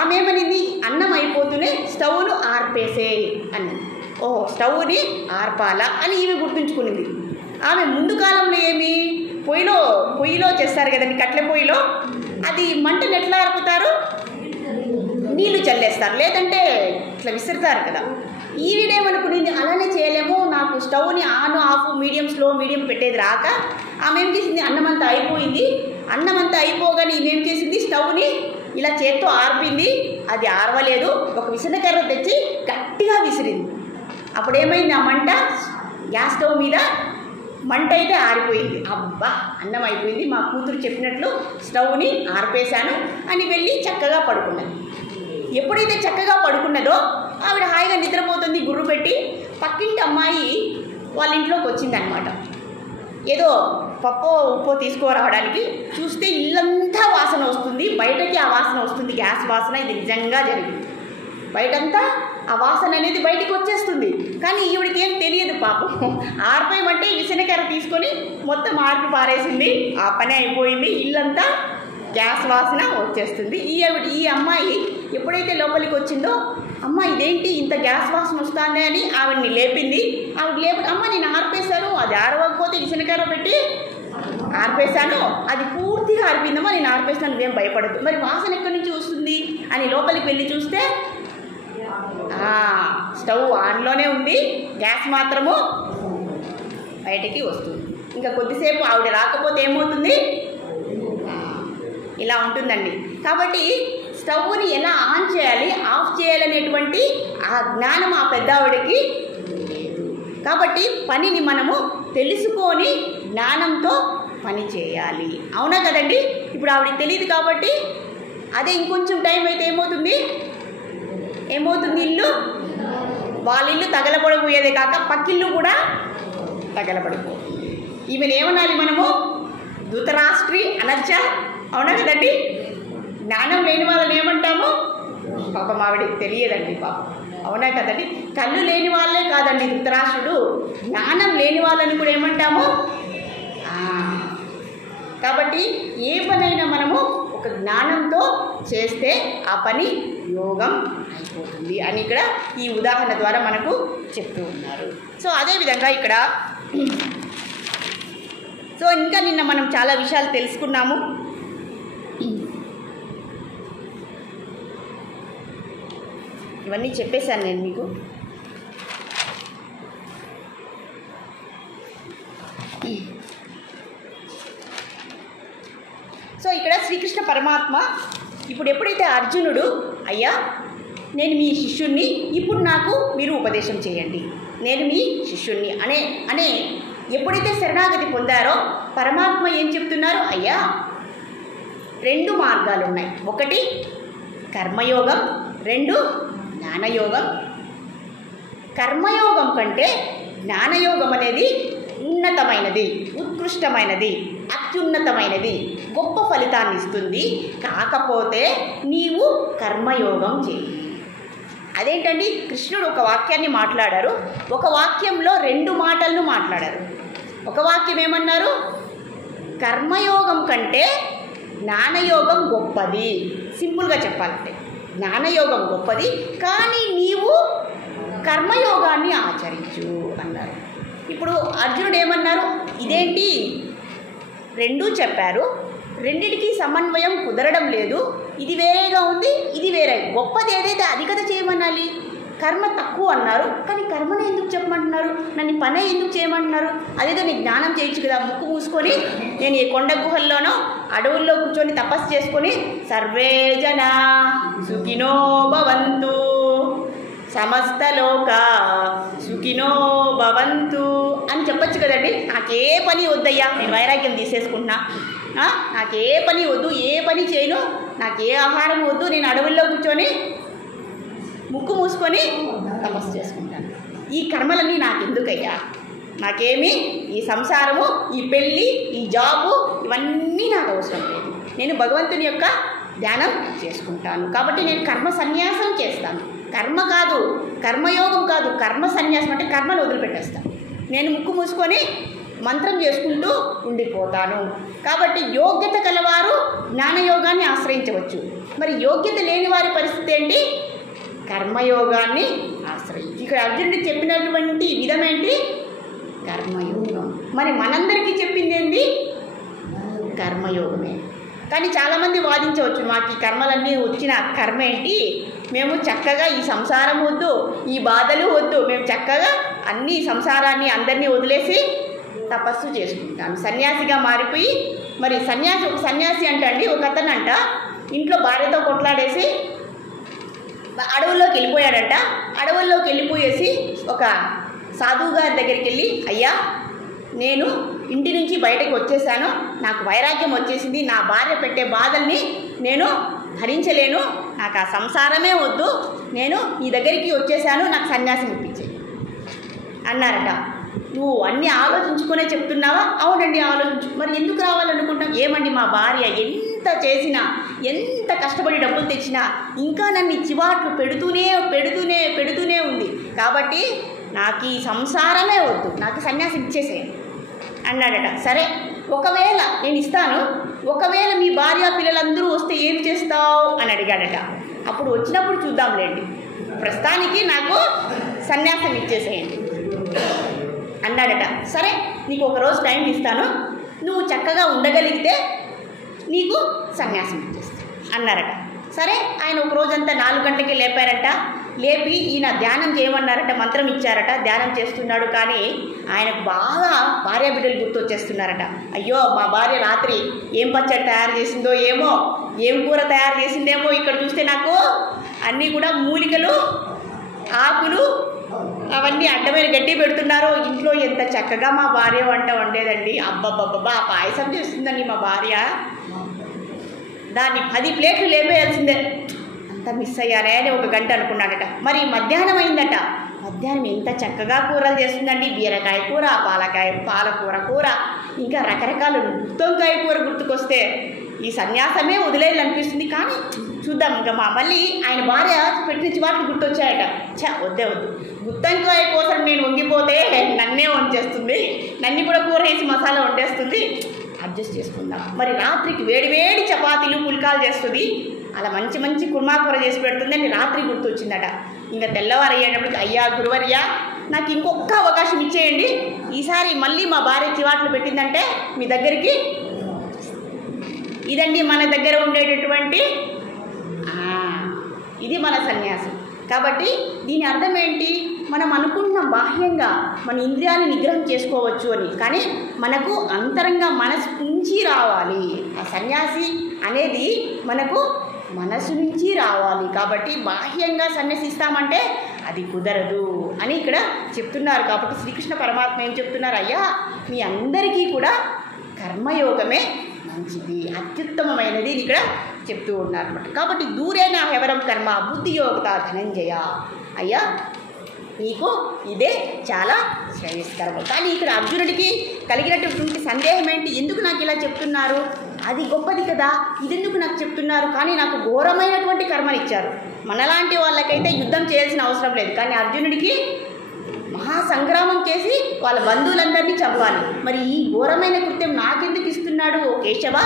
ఆమె ఏమనింది? అన్నం అయిపోతూనే స్టవ్ను ఆర్పేసే అన్నది. ఓహో, స్టవ్ని ఆర్పాలా అని ఈమె గుర్తుంచుకునింది. ఆమె ముందు కాలంలో ఏమి పొయ్యిలో చేస్తారు కదండి, కట్లె పొయ్యిలో. అది మంటను ఎట్లా ఆర్పుతారు? నీళ్లు చల్లేస్తారు, లేదంటే ఇట్లా విసురుతారు కదా. ఈవిడేమనుకునింది, అలానే చేయలేము, నాకు స్టవ్ని on off medium slow medium పెట్టేది రాక ఆమె ఏం చేసింది? అన్నమంతా అయిపోయింది. అన్నమంతా అయిపోగానే ఈమె ఏం చేసింది? స్టవ్ని ఇలా చేత్తో ఆర్పింది. అది ఆరవలేదు. ఒక విసనకర్ర తెచ్చి గట్టిగా విసిరింది. అప్పుడు ఏమైంది? ఆ మంట గ్యాస్ స్టవ్ మీద మంట అయితే ఆరిపోయింది. అబ్బా అన్నం అయిపోయింది, మా కూతురు చెప్పినట్లు స్టవ్ని ఆర్పేశాను అని వెళ్ళి చక్కగా పడుకున్నది. ఎప్పుడైతే చక్కగా పడుకున్నదో ఆవిడ హాయిగా నిద్రపోతుంది గుర్రు పెట్టి. పక్కింటి అమ్మాయి వాళ్ళ ఇంట్లోకి వచ్చిందనమాట. ఏదో పప్పో ఉప్పో తీసుకురావడానికి. చూస్తే ఇల్లంతా వాసన వస్తుంది, బయటకి ఆ వాసన వస్తుంది, గ్యాస్ వాసన. ఇది నిజంగా జరిగింది. బయటంతా ఆ వాసన అనేది బయటికి వచ్చేస్తుంది. కానీ ఈవిడికి ఏం తెలియదు పాపం. ఆర్పేయమంటే విసనకర్ర తీసుకొని మొత్తం ఆర్పి పారేసింది. ఆ పని అయిపోయింది. ఇల్లంతా గ్యాస్ వాసన వచ్చేస్తుంది. ఈ అమ్మాయి ఎప్పుడైతే లోపలికి వచ్చిందో, అమ్మ ఇదేంటి ఇంత గ్యాస్ వాసన వస్తుంది అని ఆవిడ్ని లేపింది. ఆవిడ లేపి, అమ్మ నేను ఆర్పేశాను, అది ఆరవకపోతే విసనకర్ర పెట్టి ఆర్పేశాను, అది పూర్తిగా ఆరిపోయిందమ్మా, నేను ఆర్పేశాను, నువ్వేం భయపడదు. మరి వాసన ఎక్కడి నుంచి వస్తుంది అని లోపలికి వెళ్ళి చూస్తే స్టవ్ ఆన్లోనే ఉంది, గ్యాస్ మాత్రము బయటికి వస్తుంది. ఇంకా కొద్దిసేపు ఆవిడ రాకపోతే ఏమవుతుంది, ఇలా ఉంటుందండి. కాబట్టి స్టవ్ని ఎలా ఆన్ చేయాలి, ఆఫ్ చేయాలనేటువంటి ఆ జ్ఞానం ఆ పెద్ద ఆవిడకి లేదు. కాబట్టి పనిని మనము తెలుసుకొని జ్ఞానంతో పని చేయాలి. అవునా కదండి? ఇప్పుడు ఆవిడకి తెలియదు కాబట్టి అదే ఇంకొంచెం టైం అయితే ఏమవుతుంది, ఇల్లు వాళ్ళ ఇల్లు తగలబడిపోయేదే కాక పక్కిల్లు కూడా తగలబడిపోతుంది. ఈమెను ఏమనాలి మనము, ధృతరాష్ట్రి అనొచ్చా? అవునా కదండి? జ్ఞానం లేని వాళ్ళని ఏమంటాము, పాపం ఆవిడకి తెలియదండి పాపం. అవునా కదండి? కళ్ళు లేని వాళ్ళే కాదండి ధృతరాష్ట్రుడు, జ్ఞానం లేని వాళ్ళని కూడా ఏమంటాము. కాబట్టి ఏ పనైనా మనము ఒక జ్ఞానంతో చేస్తే ఆ పని యోగం అయిపోతుంది అని ఇక్కడ ఈ ఉదాహరణ ద్వారా మనకు చెప్తూ ఉన్నారు. సో అదేవిధంగా ఇక్కడ ఇంకా నిన్న మనం చాలా విషయాలు తెలుసుకున్నాము. ఇవన్నీ చెప్పేశాను నేను మీకు. సో ఇక్కడ శ్రీకృష్ణ పరమాత్మ ఇప్పుడు ఎప్పుడైతే అర్జునుడు, అయ్యా నేను మీ శిష్యుణ్ణి, ఇప్పుడు నాకు మీరు ఉపదేశం చేయండి, నేను మీ శిష్యుణ్ణి అనే ఎప్పుడైతే శరణాగతి పొందారో పరమాత్మ ఏం చెప్తున్నారు, అయ్యా 2 మార్గాలు ఉన్నాయి. ఒకటి కర్మయోగం, 2 జ్ఞానయోగం. కర్మయోగం కంటే జ్ఞానయోగం అనేది ఉన్నతమైనది, ఉత్కృష్టమైనది, అత్యున్నతమైనది, గొప్ప ఫలితాన్ని ఇస్తుంది. కాకపోతే నీవు కర్మయోగం చేయి. అదేంటండి, కృష్ణుడు ఒక వాక్యాన్ని మాట్లాడారు, ఒక వాక్యంలో 2 మాటలను మాట్లాడారు. ఒక వాక్యం ఏమన్నారు, కర్మయోగం కంటే జ్ఞానయోగం గొప్పది. సింపుల్గా చెప్పాలంటే జ్ఞానయోగం గొప్పది, కానీ నీవు కర్మయోగాన్ని ఆచరించు అన్నారు. ఇప్పుడు అర్జునుడు ఏమన్నారు, ఇదేంటి 2 చెప్పారు, రెండిటికి సమన్వయం కుదరడం లేదు, ఇది వేరేగా ఉంది, ఇది వేరే, గొప్పది ఏదైతే అది కదా చేయమనాలి, కర్మ తక్కువ అన్నారు, కానీ కర్మనే ఎందుకు చెప్పమంటున్నారు, నన్ను పనే ఎందుకు చేయమంటున్నారు, అదేదో నీ జ్ఞానం చేయొచ్చు కదా. ముక్కు మూసుకొని నేను ఈ కొండ గుహల్లోనో అడవుల్లో కూర్చొని తపస్సు చేసుకొని సర్వే జనా సుఖినో భవంతు సమస్తలోక సుఖినో భవంతు అని చెప్పచ్చు కదండి. నాకే పని వద్దయ్యా, నేను వైరాగ్యం తీసేసుకుంటున్నా, నాకే పని వద్దు, ఏ పని చేయను, నాకే ఆహారం వద్దు, నేను అడవుల్లో కూర్చొని ముక్కు మూసుకొని తపస్సు చేసుకుంటాను, ఈ కర్మలన్నీ నాకెందుకయ్యా, నాకేమి ఈ సంసారము, ఈ పెళ్ళి, ఈ జాబు, ఇవన్నీ నాకు అవసరం లేదు, నేను భగవంతుని యొక్క ధ్యానం చేసుకుంటాను, కాబట్టి నేను కర్మ సన్యాసం చేస్తాను. కర్మ కాదు, కర్మయోగం కాదు, కర్మ సన్యాసం అంటే కర్మను వదిలిపెట్టేస్తాను, నేను ముక్కు మూసుకొని మంత్రం చేసుకుంటూ ఉండిపోతాను. కాబట్టి యోగ్యత కలవారు జ్ఞానయోగాన్ని ఆశ్రయించవచ్చు. మరి యోగ్యత లేని వారి పరిస్థితి ఏంటి, కర్మయోగాన్ని ఆశ్రయించి. ఇక్కడ అర్జునుడికి చెప్పినటువంటి విధమేంటి, కర్మయోగం. మరి మనందరికీ చెప్పింది ఏంటి, కర్మయోగమే. కానీ చాలామంది వాదించవచ్చు, మాకు ఈ కర్మలన్నీ వచ్చిన కర్మ ఏంటి, మేము చక్కగా ఈ సంసారం వద్దు, ఈ బాధలు వద్దు, మేము చక్కగా అన్ని సంసారాన్ని అందరినీ వదిలేసి తపస్సు చేసుకుంటాను, సన్యాసిగా మారిపోయి. మరి ఒక సన్యాసి అంటండి, ఒక అతనంట ఇంట్లో భార్యతో కొట్లాడేసి అడవుల్లోకి వెళ్ళిపోయాడంట. అడవుల్లోకి వెళ్ళిపోయేసి ఒక సాధువు గారి దగ్గరికి వెళ్ళి, అయ్యా నేను ఇంటి నుంచి బయటకు వచ్చేసాను, నాకు వైరాగ్యం వచ్చేసింది, నా భార్య పెట్టే బాధల్ని నేను భరించలేను, నాకు ఆ సంసారమే వద్దు, నేను నీ దగ్గరికి వచ్చేసాను, నాకు సన్యాసం ఇప్పించే అన్నారట. నువ్వు అన్నీ ఆలోచించుకునే చెప్తున్నావా? అవునండి ఆలోచించు. మరి ఎందుకు రావాలనుకుంటాం? ఏమండి మా భార్య ఎంత చేసినా, ఎంత కష్టపడి డబ్బులు తెచ్చినా ఇంకా నన్ను చివాట్లు పెడుతూనే ఉంది, కాబట్టి నాకు ఈ సంసారమే వద్దు, నాకు సన్యాసం ఇచ్చేసేయండి అన్నాడట. సరే ఒకవేళ నేను ఇస్తాను, ఒకవేళ మీ భార్య పిల్లలందరూ వస్తే ఏం చేస్తావు అని అడిగాడట. అప్పుడు వచ్చినప్పుడు చూద్దాంలేండి, ప్రస్తుతానికి నాకు సన్యాసం ఇచ్చేసేయండి అన్నాడట. సరే నీకు ఒకరోజు టైం ఇస్తాను, నువ్వు చక్కగా ఉండగలిగితే నీకు సన్యాసం ఇచ్చేస్తాను అన్నారట. సరే ఆయన ఒక రోజంతా 4 గంటలకి లేపారట. లేపి ఈయన ధ్యానం చేయమన్నారట, మంత్రం ఇచ్చారట. ధ్యానం చేస్తున్నాడు, కానీ ఆయనకు బాగా భార్య బిడ్డలు గుర్తొచ్చేస్తున్నారట. అయ్యో మా భార్య రాత్రి ఏం పచ్చడి తయారు చేసిందో ఏమో, ఏం కూర తయారు చేసిందేమో, ఇక్కడ చూస్తే నాకు అన్నీ కూడా మూలికలు, ఆకులు, అవన్నీ అడ్డమైన గడ్డి పెడుతున్నారు. ఇంట్లో ఎంత చక్కగా మా భార్య వంట వండేదండి, అబ్బబ్బబ్బా పాయసం చేస్తుందండి మా భార్య, దాన్ని 10 ప్లేట్లు లేపేయాల్సిందే, అంత మిస్ అయ్యానే అని 1 గంట అనుకున్నాడట. మరి మధ్యాహ్నం అయిందట. మధ్యాహ్నం ఎంత చక్కగా కూరలు చేస్తుందండి, బీరకాయ కూర, పాలకూర కూర, ఇంకా రకరకాల గుత్తొంకాయ కూర గుర్తుకొస్తే ఈ సన్యాసమే వదిలేయాలనిపిస్తుంది. కానీ చూద్దాం ఇంకా మళ్ళీ ఆయన భార్య పెట్టిన చివాట్లు గుర్తొచ్చాయట. వద్దు గుత్తొంకాయ కోసం నేను వంగిపోతే నన్నే వంచేస్తుంది, నన్ను కూడా కూర వేసి మసాలా వండేస్తుంది, అడ్జస్ట్ చేసుకుందాం. మరి రాత్రికి వేడి చపాతీలు పుల్కాలు చేస్తుంది, అలా మంచి కుర్మా కూర చేసి పెడుతుంది అని రాత్రి గుర్తొచ్చిందట. ఇంకా తెల్లవారు అయ్యేటప్పటికి, అయ్యా గురువర్య నాకు ఇంకొక అవకాశం ఇచ్చేయండి, ఈసారి మళ్ళీ మా భార్య చివాట్లు పెట్టిందంటే మీ దగ్గరికి, ఇదండి మన దగ్గర ఉండేటటువంటి ఇది మన సన్యాసం. కాబట్టి దీని అర్థం ఏంటి? మనం అనుకుంటున్నాం బాహ్యంగా మన ఇంద్రియాలను నిగ్రహం చేసుకోవచ్చు అని, కానీ మనకు అంతరంగా మనసు నుంచి రావాలి. ఆ సన్యాసి అనేది మనకు మనసు నుంచి రావాలి. కాబట్టి బాహ్యంగా సన్యాసిస్తామంటే అది కుదరదు అని ఇక్కడ చెప్తున్నారు. కాబట్టి శ్రీకృష్ణ పరమాత్మ ఏం చెప్తున్నారు? అయ్యా మీ అందరికీ కూడా కర్మయోగమే మంచిది, అత్యుత్తమమైనది ఇక్కడ చెప్తూ ఉన్నారు అన్నమాట. కాబట్టి దూరేనా ఎవరం కర్మ బుద్ధియోగత ధనంజయ, అయ్యా నీకు ఇదే చాలా శ్రేయస్కరము. కానీ ఇక్కడ అర్జునుడికి కలిగినటువంటి సందేహం ఏంటి? ఎందుకు నాకు ఇలా చెప్తున్నారు? అది గొప్పది కదా, ఇదెందుకు నాకు చెప్తున్నారు? కానీ నాకు ఘోరమైనటువంటి కర్మని ఇచ్చారు. మనలాంటి వాళ్ళకైతే యుద్ధం చేయాల్సిన అవసరం లేదు, కానీ అర్జునుడికి మహాసంగ్రామం చేసి వాళ్ళ బంధువులందరినీ చంపాలి. మరి ఈ ఘోరమైన కృత్యం నాకెందుకు ఇస్తున్నాడు? ఓ కేశవ,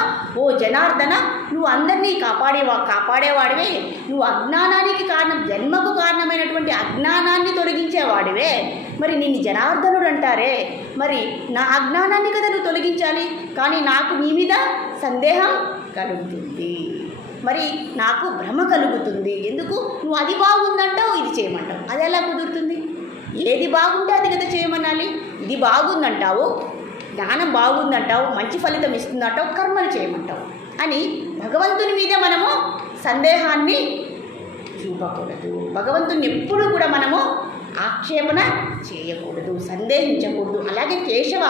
ఓ జనార్దన, నువ్వు అందరినీ కాపాడేవాడివే, నువ్వు అజ్ఞానానికి కారణం, జన్మకు కారణమైనటువంటి అజ్ఞానాన్ని తొలగించేవాడివే, మరి నిన్ను జనార్దనుడు అంటారే, మరి నా అజ్ఞానాన్ని కదా నువ్వు తొలగించాలి. కానీ నాకు నీ మీద సందేహం కలుగుతుంది, మరి నాకు భ్రమ కలుగుతుంది. ఎందుకు? నువ్వు అది బాగుందంటావు, ఇది చేయమంటావు, అది ఎలా కుదురుతుంది? ఏది బాగుంటే అది కదా చేయమనాలి. ఇది బాగుందంటావు, జ్ఞానం బాగుందంటావు, మంచి ఫలితం ఇస్తుందంటావు, కర్మలు చేయమంటావు అని భగవంతుని మీదే మనము సందేహాన్ని చూపకూడదు. భగవంతుని ఎప్పుడు కూడా మనము ఆక్షేపణ చేయకూడదు, సందేహించకూడదు. అలాగే కేశవ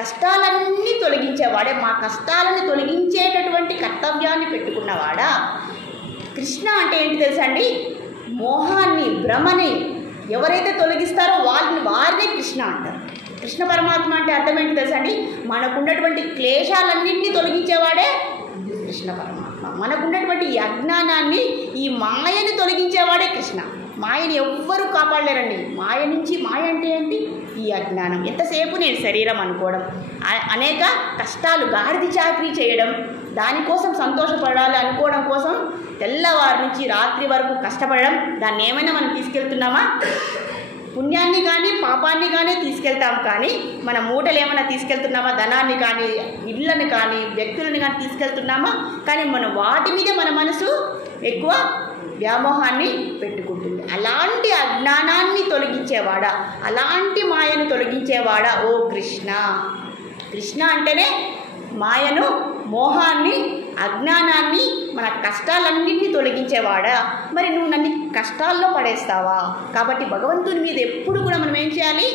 కష్టాలన్నీ తొలగించేవాడే, మా కష్టాలను తొలగించేటటువంటి కర్తవ్యాన్ని పెట్టుకున్నవాడా. కృష్ణ అంటే ఏంటి తెలుసా అండి? మోహాన్ని, భ్రమని ఎవరైతే తొలగిస్తారో వారినే కృష్ణ అంటారు. కృష్ణ పరమాత్మ అంటే అర్థం ఏంటి తెలుసా అండి? మనకున్నటువంటి క్లేశాలన్నింటినీ తొలగించేవాడే కృష్ణ పరమాత్మ. మనకున్నటువంటి ఈ అజ్ఞానాన్ని, ఈ మాయని తొలగించేవాడే కృష్ణ. మాయని ఎవ్వరూ కాపాడలేరండి. మాయ అంటే ఏంటి? ఈ అజ్ఞానం. ఎంతసేపు నేను శరీరం అనుకోవడం, అనేక కష్టాలు, గాడిద చాకరీ చేయడం, దానికోసం సంతోషపడాలి అనుకోవడం కోసం తెల్లవారి నుంచి రాత్రి వరకు కష్టపడడం, దాన్ని ఏమైనా మనం తీసుకెళ్తున్నామా? పుణ్యాన్ని కానీ పాపాన్ని కానీ తీసుకెళ్తాం, కానీ మన మూటలు ఏమైనా తీసుకెళ్తున్నామా? ధనాన్ని కానీ, ఇళ్ళని కానీ, వ్యక్తులను కానీ తీసుకెళ్తున్నామా? కానీ మనం వాటి మీద మన మనసు ఎక్కువ వ్యామోహాన్ని పెట్టుకుంటుంది. అలాంటి అజ్ఞానాన్ని తొలగించేవాడా, అలాంటి మాయను తొలగించేవాడా ఓ కృష్ణ. కృష్ణ అంటేనే మాయను, మోహాన్ని, అజ్ఞానాన్ని, మన కష్టాలన్నింటినీ తొలగించేవాడా. మరి నువ్వు నన్ను కష్టాల్లో పడేస్తావా? కాబట్టి భగవంతుని మీద ఎప్పుడు కూడా మనం ఏం చేయాలి?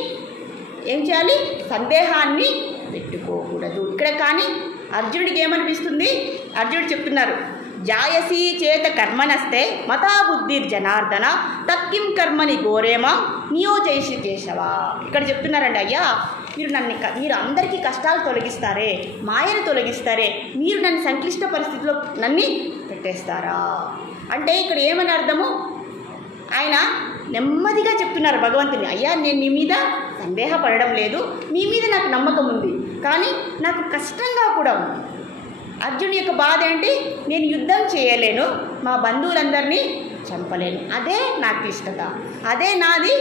ఏం చేయాలి? సందేహాన్ని పెట్టుకోకూడదు. ఇక్కడ కానీ అర్జునుడికి ఏమనిపిస్తుంది? అర్జునుడు చెప్తున్నారు, జాయసీ చేత కర్మనస్తే మతా బుద్ధిర్ జనార్దన తక్కిం కర్మని గోరేమా నియోజయిషి కేశవ. ఇక్కడ చెప్తున్నారండి, అయ్యా మీరు అందరికీ కష్టాలు తొలగిస్తారే, మాయను తొలగిస్తారే, మీరు నన్ను సంక్లిష్ట పరిస్థితిలో నన్ను పెట్టేస్తారా అంటే ఇక్కడ ఏమని అర్థము? ఆయన నెమ్మదిగా చెప్తున్నారు భగవంతుని, అయ్యా నేను మీ మీద సందేహపడడం లేదు, మీ మీద నాకు నమ్మకం ఉంది, కానీ నాకు కష్టంగా కూడా ఉంది. అర్జునుడి యొక్క బాధ ఏంటి? నేను యుద్ధం చేయలేను, మా బంధువులందరినీ చంపలేను, అదే నా క్లిష్టత, అదే నాది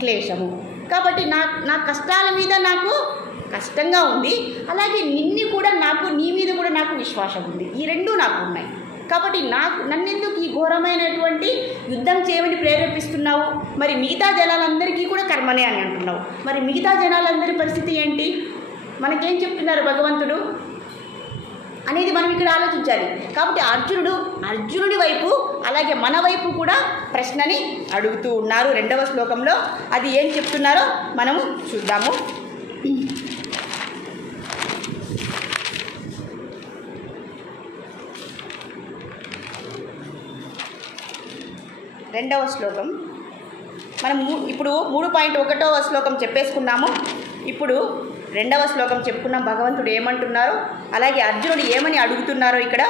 క్లేశము. కాబట్టి నా కష్టాల మీద నాకు కష్టంగా ఉంది, అలాగే నీ మీద కూడా నాకు విశ్వాసం ఉంది. ఈ రెండూ నాకు ఉన్నాయి. కాబట్టి నన్నెందుకు ఈ ఘోరమైనటువంటి యుద్ధం చేయమని ప్రేరేపిస్తున్నావు? మరి మిగతా జనాలందరికీ కూడా కర్మనే అని అంటున్నావు. మరి మిగతా జనాలందరి పరిస్థితి ఏంటి? మనకేం చెప్తున్నారు భగవంతుడు అనేది మనం ఇక్కడ ఆలోచించాలి. కాబట్టి అర్జునుడి వైపు అలాగే మన వైపు కూడా ప్రశ్నని అడుగుతూ ఉన్నారు 2వ శ్లోకంలో. అది ఏం చెప్తున్నారో మనము చూద్దాము. 2వ శ్లోకం మనం ఇప్పుడు 3.1వ శ్లోకం చెప్పేసుకున్నాము. ఇప్పుడు 2వ శ్లోకం చెప్పుకున్నాం. భగవంతుడు ఏమంటున్నారో అలాగే అర్జునుడు ఏమని అడుగుతున్నారో ఇక్కడ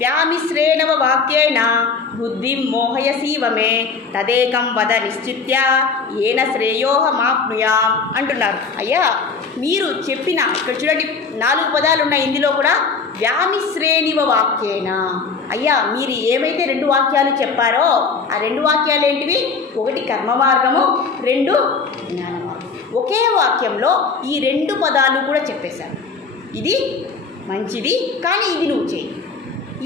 వ్యామిశ్రేణవ వాక్యేన బుద్ధిం మోహయసీవమే తదేకం వద నిశ్చిత్య ఏన శ్రేయోహమాప్నుయాం అంటున్నారు. అయ్యా మీరు చెప్పిన ఇక్కడ చూడండి 4 పదాలు ఉన్నాయి. ఇందులో కూడా వ్యామిశ్రేణివ వాక్యేన, అయ్యా మీరు ఏమైతే 2 వాక్యాలు చెప్పారో ఆ 2 వాక్యాలు ఏంటివి? 1 కర్మ మార్గము, 2 జ్ఞాన మార్గం. ఒకే వాక్యంలో ఈ 2 పదాలు కూడా చెప్పేశారు. ఇది మంచిది, కానీ ఇది నువ్వు చేయి.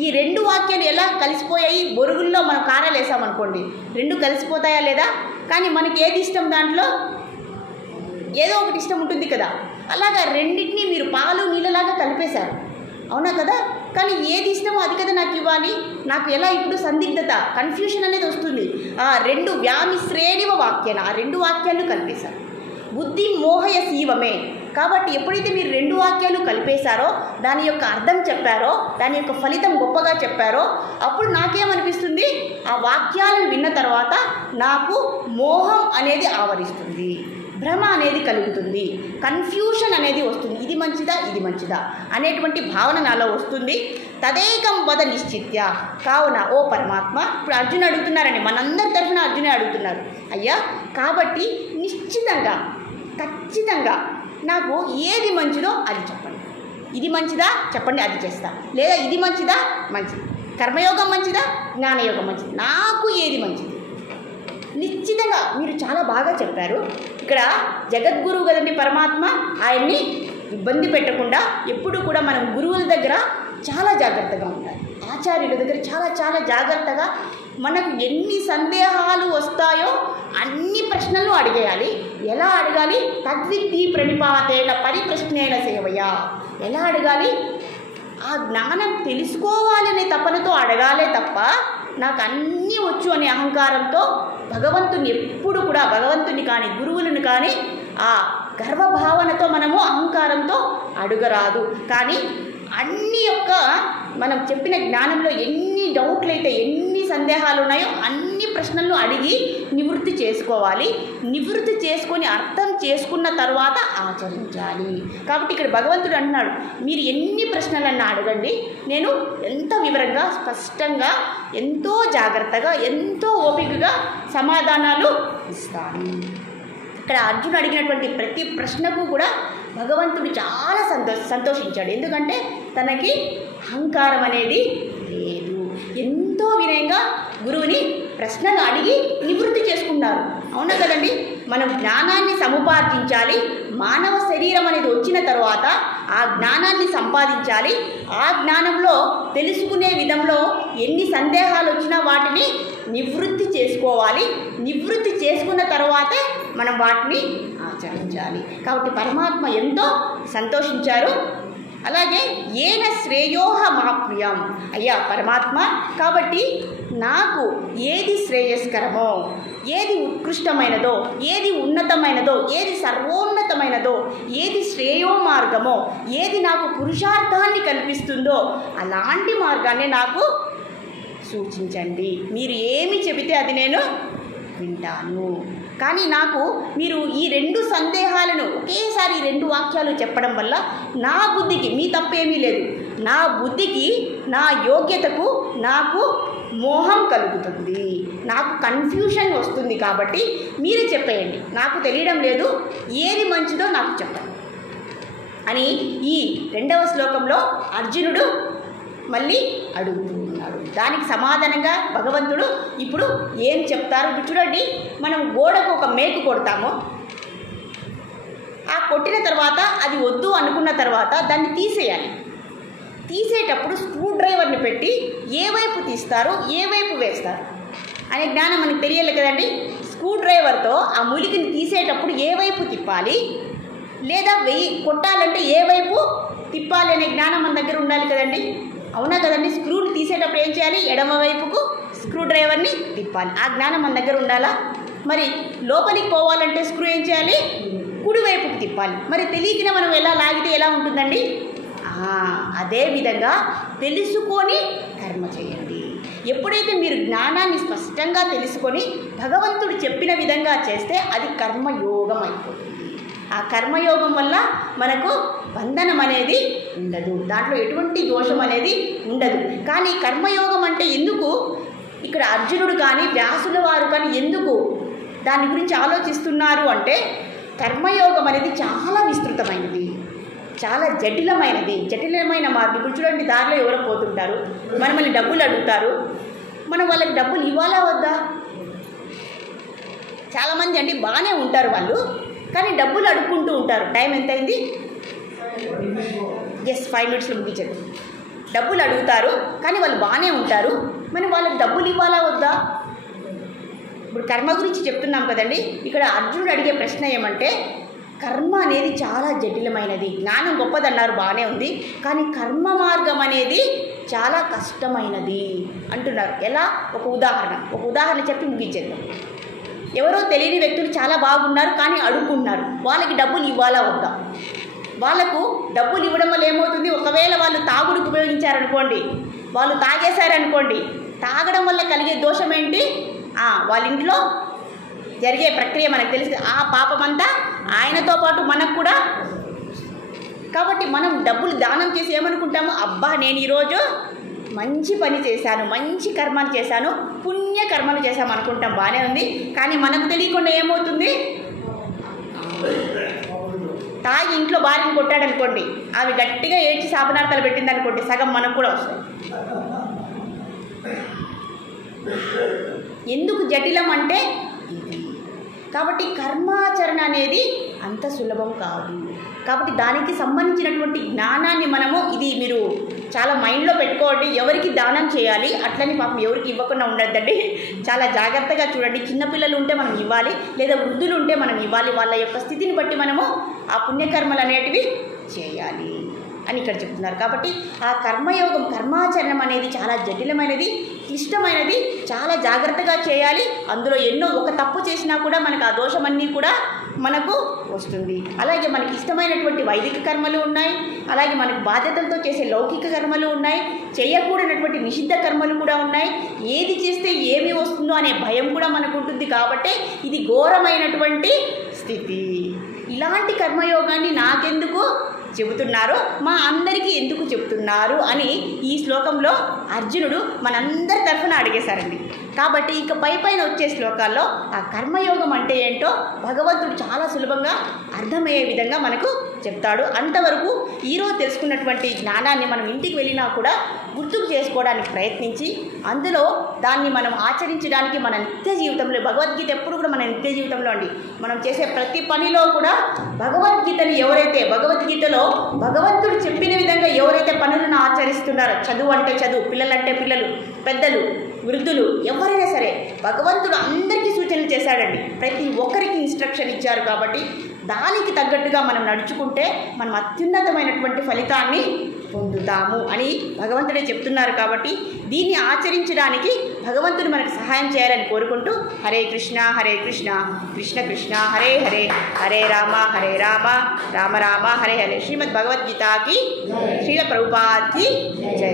ఈ 2 వాక్యాలు ఎలా కలిసిపోయాయి? బొరుగుల్లో మనం కారాలు వేసామనుకోండి, 2 కలిసిపోతాయా లేదా? కానీ మనకి ఏది ఇష్టం? దాంట్లో ఏదో ఒకటి ఇష్టం ఉంటుంది కదా. అలాగా రెండింటినీ మీరు పాలు నీళ్ళలాగా కలిపేశారు, అవునా కదా? కానీ ఏది ఇష్టమో అది కదా నాకు ఇవ్వాలి. నాకు ఎలా ఇప్పుడు సందిగ్ధత, కన్ఫ్యూషన్ అనేది వస్తుంది. ఆ 2 వ్యామిశ్రేణివ వాక్యాన్ని, ఆ 2 వాక్యాలు కలిపేశారు. బుద్ధి మోహయ శీవమే. కాబట్టి ఎప్పుడైతే మీరు 2 వాక్యాలు కలిపేశారో, దాని యొక్క అర్థం చెప్పారో, దాని యొక్క ఫలితం గొప్పగా చెప్పారో, అప్పుడు నాకేమనిపిస్తుంది? ఆ వాక్యాలను విన్న తర్వాత నాకు మోహం అనేది ఆవరిస్తుంది, భ్రమ అనేది కలుగుతుంది, కన్ఫ్యూషన్ అనేది వస్తుంది. ఇది మంచిదా, ఇది మంచిదా అనేటువంటి భావన నాలో వస్తుంది. తదేకం వద నిశ్చిత్య. కావున ఓ పరమాత్మ, ఇప్పుడు అర్జున్ అడుగుతున్నారండి, మనందరి తరఫున అర్జునే అడుగుతున్నారు. అయ్యా కాబట్టి నిశ్చితంగా ఖచ్చితంగా నాకు ఏది మంచిదో అది చెప్పండి. ఇది మంచిదా చెప్పండి, అది చేస్తా. లేదా ఇది మంచిదా, మంచిది, కర్మయోగం మంచిదా, జ్ఞానయోగం మంచిది, నాకు ఏది మంచిది? నిశ్చితంగా మీరు చాలా బాగా చెప్పారు. ఇక్కడ జగద్గురువు కదండి పరమాత్మ, ఆయన్ని ఇబ్బంది పెట్టకుండా ఎప్పుడు కూడా మనం గురువుల దగ్గర చాలా జాగ్రత్తగా ఉండాలి. ఆచార్యుల దగ్గర చాలా చాలా జాగ్రత్తగా మనకు ఎన్ని సందేహాలు వస్తాయో అన్ని ప్రశ్నలు అడిగేయాలి. ఎలా అడగాలి? తద్విద్ధి ప్రణిపాతేన పరిప్రశ్నేన సేవయా. ఎలా అడగాలి? ఆ జ్ఞానం తెలుసుకోవాలనే తపనతో అడగాలే తప్ప నాకు అన్నీ వచ్చు అనే అహంకారంతో భగవంతుని ఎప్పుడు కూడా, భగవంతుని కానీ గురువులను కానీ ఆ గర్వభావనతో మనము అహంకారంతో అడగరాదు. కానీ అన్ని యొక్క మనం చెప్పిన జ్ఞానంలో ఎన్ని డౌట్లు అయితే, ఎన్ని సందేహాలు ఉన్నాయో అన్ని ప్రశ్నలను అడిగి నివృత్తి చేసుకోవాలి. నివృత్తి చేసుకొని అర్థం చేసుకున్న తర్వాత ఆచరించాలి. కాబట్టి ఇక్కడ భగవంతుడు అంటున్నాడు, మీరు ఎన్ని ప్రశ్నలన్నా అడగండి, నేను ఎంత వివరంగా, స్పష్టంగా, ఎంతో జాగ్రత్తగా, ఎంతో ఓపికగా సమాధానాలు ఇస్తాను. ఇక్కడ అర్జునుడు అడిగినటువంటి ప్రతి ప్రశ్నకు కూడా భగవంతుడు చాలా సంతోషించాడు. ఎందుకంటే తనకి అహంకారం అనేది లేదు. ఎంతో వినయంగా గురువుని ప్రశ్నలు అడిగి నివృత్తి చేసుకున్నారు. అవునా కదండి? మనం జ్ఞానాన్ని సముపార్జించాలి. మానవ శరీరం అనేది వచ్చిన తర్వాత ఆ జ్ఞానాన్ని సంపాదించాలి. ఆ జ్ఞానంలో తెలుసుకునే విధంలో ఎన్ని సందేహాలు వచ్చినా వాటిని నివృత్తి చేసుకోవాలి. నివృత్తి చేసుకున్న తర్వాతే మనం వాటిని ఆచరించాలి. కాబట్టి పరమాత్మ ఎంతో సంతోషించారు. అలాగే ఏన శ్రేయోహమాప్నుయం. అయ్యా పరమాత్మ, కాబట్టి నాకు ఏది శ్రేయస్కరమో, ఏది ఉత్కృష్టమైనదో, ఏది ఉన్నతమైనదో, ఏది సర్వోన్నతమైనదో, ఏది శ్రేయో మార్గమో, ఏది నాకు పురుషార్థాన్ని కల్పిస్తుందో అలాంటి మార్గాన్ని నాకు సూచించండి. మీరు ఏమి చెబితే అది నేను వింటాను. కానీ నాకు మీరు ఈ 2 సందేహాలను ఒకేసారి 2 వాక్యాలు చెప్పడం వల్ల నా బుద్ధికి, మీ తప్పేమీ లేదు, నా బుద్ధికి, నా యోగ్యతకు నాకు మోహం కలుగుతుంది, నాకు కన్ఫ్యూషన్ వస్తుంది. కాబట్టి మీరు చెప్పేయండి, నాకు తెలియడం లేదు, ఏది మంచిదో నాకు చెప్పండి అని ఈ 2వ శ్లోకంలో అర్జునుడు మళ్ళీ అడుగుతున్నాడు. దానికి సమాధానంగా భగవంతుడు ఇప్పుడు ఏం చెప్తారు చూడండి. మనం గోడకు ఒక మేకు కొడతాము, ఆ కొట్టిన తర్వాత అది వద్దు అనుకున్న తర్వాత దాన్ని తీసేయాలి. తీసేటప్పుడు స్క్రూ డ్రైవర్ని పెట్టి ఏ వైపు తీస్తారు, ఏ వైపు వేస్తారు అనే జ్ఞానం మనకు తెలియాలి కదండి. స్క్రూ డ్రైవర్తో ఆ మూలికని తీసేటప్పుడు ఏ వైపు తిప్పాలి, లేదా కొట్టాలంటే ఏ వైపు తిప్పాలి అనే జ్ఞానం మన దగ్గర ఉండాలి కదండి. అవునా కదండి. స్క్రూని తీసేటప్పుడు ఏం చేయాలి, ఎడమ వైపుకు స్క్రూ డ్రైవర్ని తిప్పాలి. ఆ జ్ఞానం మన దగ్గర ఉండాలా. మరి లోపలికి పోవాలంటే స్క్రూ ఏం చేయాలి, కుడివైపుకు తిప్పాలి. మరి తెలియకనే మనం ఎలా లాగితే ఎలా ఉంటుందండి. అదే విధంగా తెలుసుకొని కర్మ చేయండి. ఎప్పుడైతే మీరు జ్ఞానాన్ని స్పష్టంగా తెలుసుకొని భగవంతుడు చెప్పిన విధంగా చేస్తే అది కర్మయోగం అయిపోతుంది. ఆ కర్మయోగం వల్ల మనకు బంధనం అనేది ఉండదు, దాంట్లో ఎటువంటి దోషం అనేది ఉండదు. కానీ కర్మయోగం అంటే ఎందుకు ఇక్కడ అర్జునుడు కానీ వ్యాసుల వారు కానీ ఎందుకు దాని గురించి ఆలోచిస్తున్నారు అంటే, కర్మయోగం అనేది చాలా విస్తృతమైనది, చాలా జటిలమైన మార్గం. ఇప్పుడు చూడండి, దారిలో ఎవరో పోతుంటారు, మనల్ని డబ్బులు అడుగుతారు, మనం వాళ్ళకి డబ్బులు ఇవ్వాలా వద్దా? చాలామంది అంటే బాగానే ఉంటారు వాళ్ళు, కానీ డబ్బులు అడుక్కుంటూ ఉంటారు. టైం ఎంత అయింది? 5 minutesలో ముగించండి. డబ్బులు అడుగుతారు కానీ వాళ్ళు బాగానే ఉంటారు, మనం వాళ్ళకి డబ్బులు ఇవ్వాలా వద్దా? ఇప్పుడు కర్మ గురించి చెప్తున్నాం కదండి. ఇక్కడ అర్జునుడు అడిగే ప్రశ్న ఏమంటే, కర్మ అనేది చాలా జటిలమైనది, జ్ఞానం గొప్పదన్నారు, బాగానే ఉంది, కానీ కర్మ మార్గం అనేది చాలా కష్టమైనది అంటున్నారు. ఎలా? ఒక ఉదాహరణ చెప్పి ముగించేద్దాం. ఎవరో తెలియని వ్యక్తులు చాలా బాగున్నారు కానీ అడుగుకుంటున్నారు, వాళ్ళకి డబ్బులు ఇవ్వాలా వద్దా? వాళ్ళకు డబ్బులు ఇవ్వడం వల్ల ఏమవుతుంది, ఒకవేళ వాళ్ళు తాగుడుకు ఉపయోగించారనుకోండి, వాళ్ళు తాగేశారనుకోండి, తాగడం వల్ల కలిగే దోషం ఏంటి? వాళ్ళ ఇంట్లో జరిగే ప్రక్రియ మనకు తెలుసు, ఆ పాపమంతా ఆయనతో పాటు మనకు కూడా. కాబట్టి మనం డబ్బులు దానం చేసి ఏమనుకుంటాము, అబ్బా నేను ఈరోజు మంచి పని చేశాను, మంచి కర్మను చేశాను, పుణ్యకర్మను చేశాము అనుకుంటాం, బాగానే ఉంది. కానీ మనకు తెలియకుండా ఏమవుతుంది, తాగి ఇంట్లో భార్యను కొట్టాడనుకోండి, ఆమె గట్టిగా ఏడ్చి శాపనార్థాలు పెట్టింది అనుకోండి, సగం మనకు కూడా వస్తుంది. ఎందుకు జటిలం అంటే ఇది. కాబట్టి కర్మాచరణ అనేది అంత సులభం కాదు. కాబట్టి దానికి సంబంధించినటువంటి జ్ఞానాన్ని మనము, ఇది మీరు చాలా మైండ్లో పెట్టుకోండి. ఎవరికి దానం చేయాలి అట్లని పాపం ఎవరికి ఇవ్వకుండా ఉండద్దండి, చాలా జాగ్రత్తగా చూడండి. చిన్నపిల్లలు ఉంటే మనం ఇవ్వాలి, లేదా వృద్ధులు ఉంటే మనం ఇవ్వాలి. వాళ్ళ యొక్క స్థితిని బట్టి మనము ఆ పుణ్యకర్మలు అనేటివి చేయాలి అని ఇక్కడ చెప్తున్నారు. కాబట్టి ఆ కర్మయోగం, కర్మాచరణం అనేది చాలా జటిలమైనది, క్లిష్టమైనది, చాలా జాగ్రత్తగా చేయాలి. అందులో ఒక తప్పు చేసినా కూడా మనకు ఆ దోషమన్నీ కూడా మనకు వస్తుంది. అలాగే మనకి ఇష్టమైనటువంటి వైదిక కర్మలు ఉన్నాయి, అలాగే మనకు బాధ్యతలతో చేసే లౌకిక కర్మలు ఉన్నాయి, చేయకూడనటువంటి నిషిద్ధ కర్మలు కూడా ఉన్నాయి. ఏది చేస్తే ఏమి వస్తుందో అనే భయం కూడా మనకు ఉంటుంది. కాబట్టి ఇది ఘోరమైనటువంటి స్థితి. ఇలాంటి కర్మయోగాన్ని నాకెందుకు చెబుతున్నారు, మా అందరికీ ఎందుకు చెబుతున్నారు అని ఈ శ్లోకంలో అర్జునుడు మనందరి తరఫున అడిగేశారండి. కాబట్టి ఇక పైన వచ్చే శ్లోకాల్లో ఆ కర్మయోగం అంటే ఏంటో భగవంతుడు చాలా సులభంగా అర్థమయ్యే విధంగా మనకు చెప్తాడు. అంతవరకు ఈరోజు తెలుసుకున్నటువంటి జ్ఞానాన్ని మనం ఇంటికి వెళ్ళినా కూడా గుర్తుకు చేసుకోవడానికి ప్రయత్నించి అందులో దాన్ని మనం ఆచరించడానికి మన నిత్య జీవితంలో, భగవద్గీత ఎప్పుడు కూడా మన నిత్య జీవితంలో అండి, మనం చేసే ప్రతి పనిలో కూడా భగవద్గీతని ఎవరైతే, భగవద్గీతలో భగవంతుడు చెప్పిన విధంగా ఎవరైతే పనులను ఆచరిస్తున్నారో, చదువు అంటే చదువు, పిల్లలంటే పిల్లలు, పెద్దలు వృద్ధులు ఎవరైనా సరే భగవంతుడు అందరికీ సూచనలు చేశాడండి. ప్రతి ఒక్కరికి ఇన్స్ట్రక్షన్ ఇచ్చారు. కాబట్టి దానికి తగ్గట్టుగా మనం నడుచుకుంటే మనం అత్యున్నతమైనటువంటి ఫలితాన్ని పొందుతాము అని భగవంతుడే చెప్తున్నారు. కాబట్టి దీన్ని ఆచరించడానికి భగవంతుడు మనకు సహాయం చేయాలని కోరుకుంటూ హరే కృష్ణ కృష్ణ కృష్ణ హరే హరే, హరే రామ రామ రామ హరే హరే. శ్రీమద్ భగవద్గీతకి శ్రీల ప్రభుపాద్కి జై.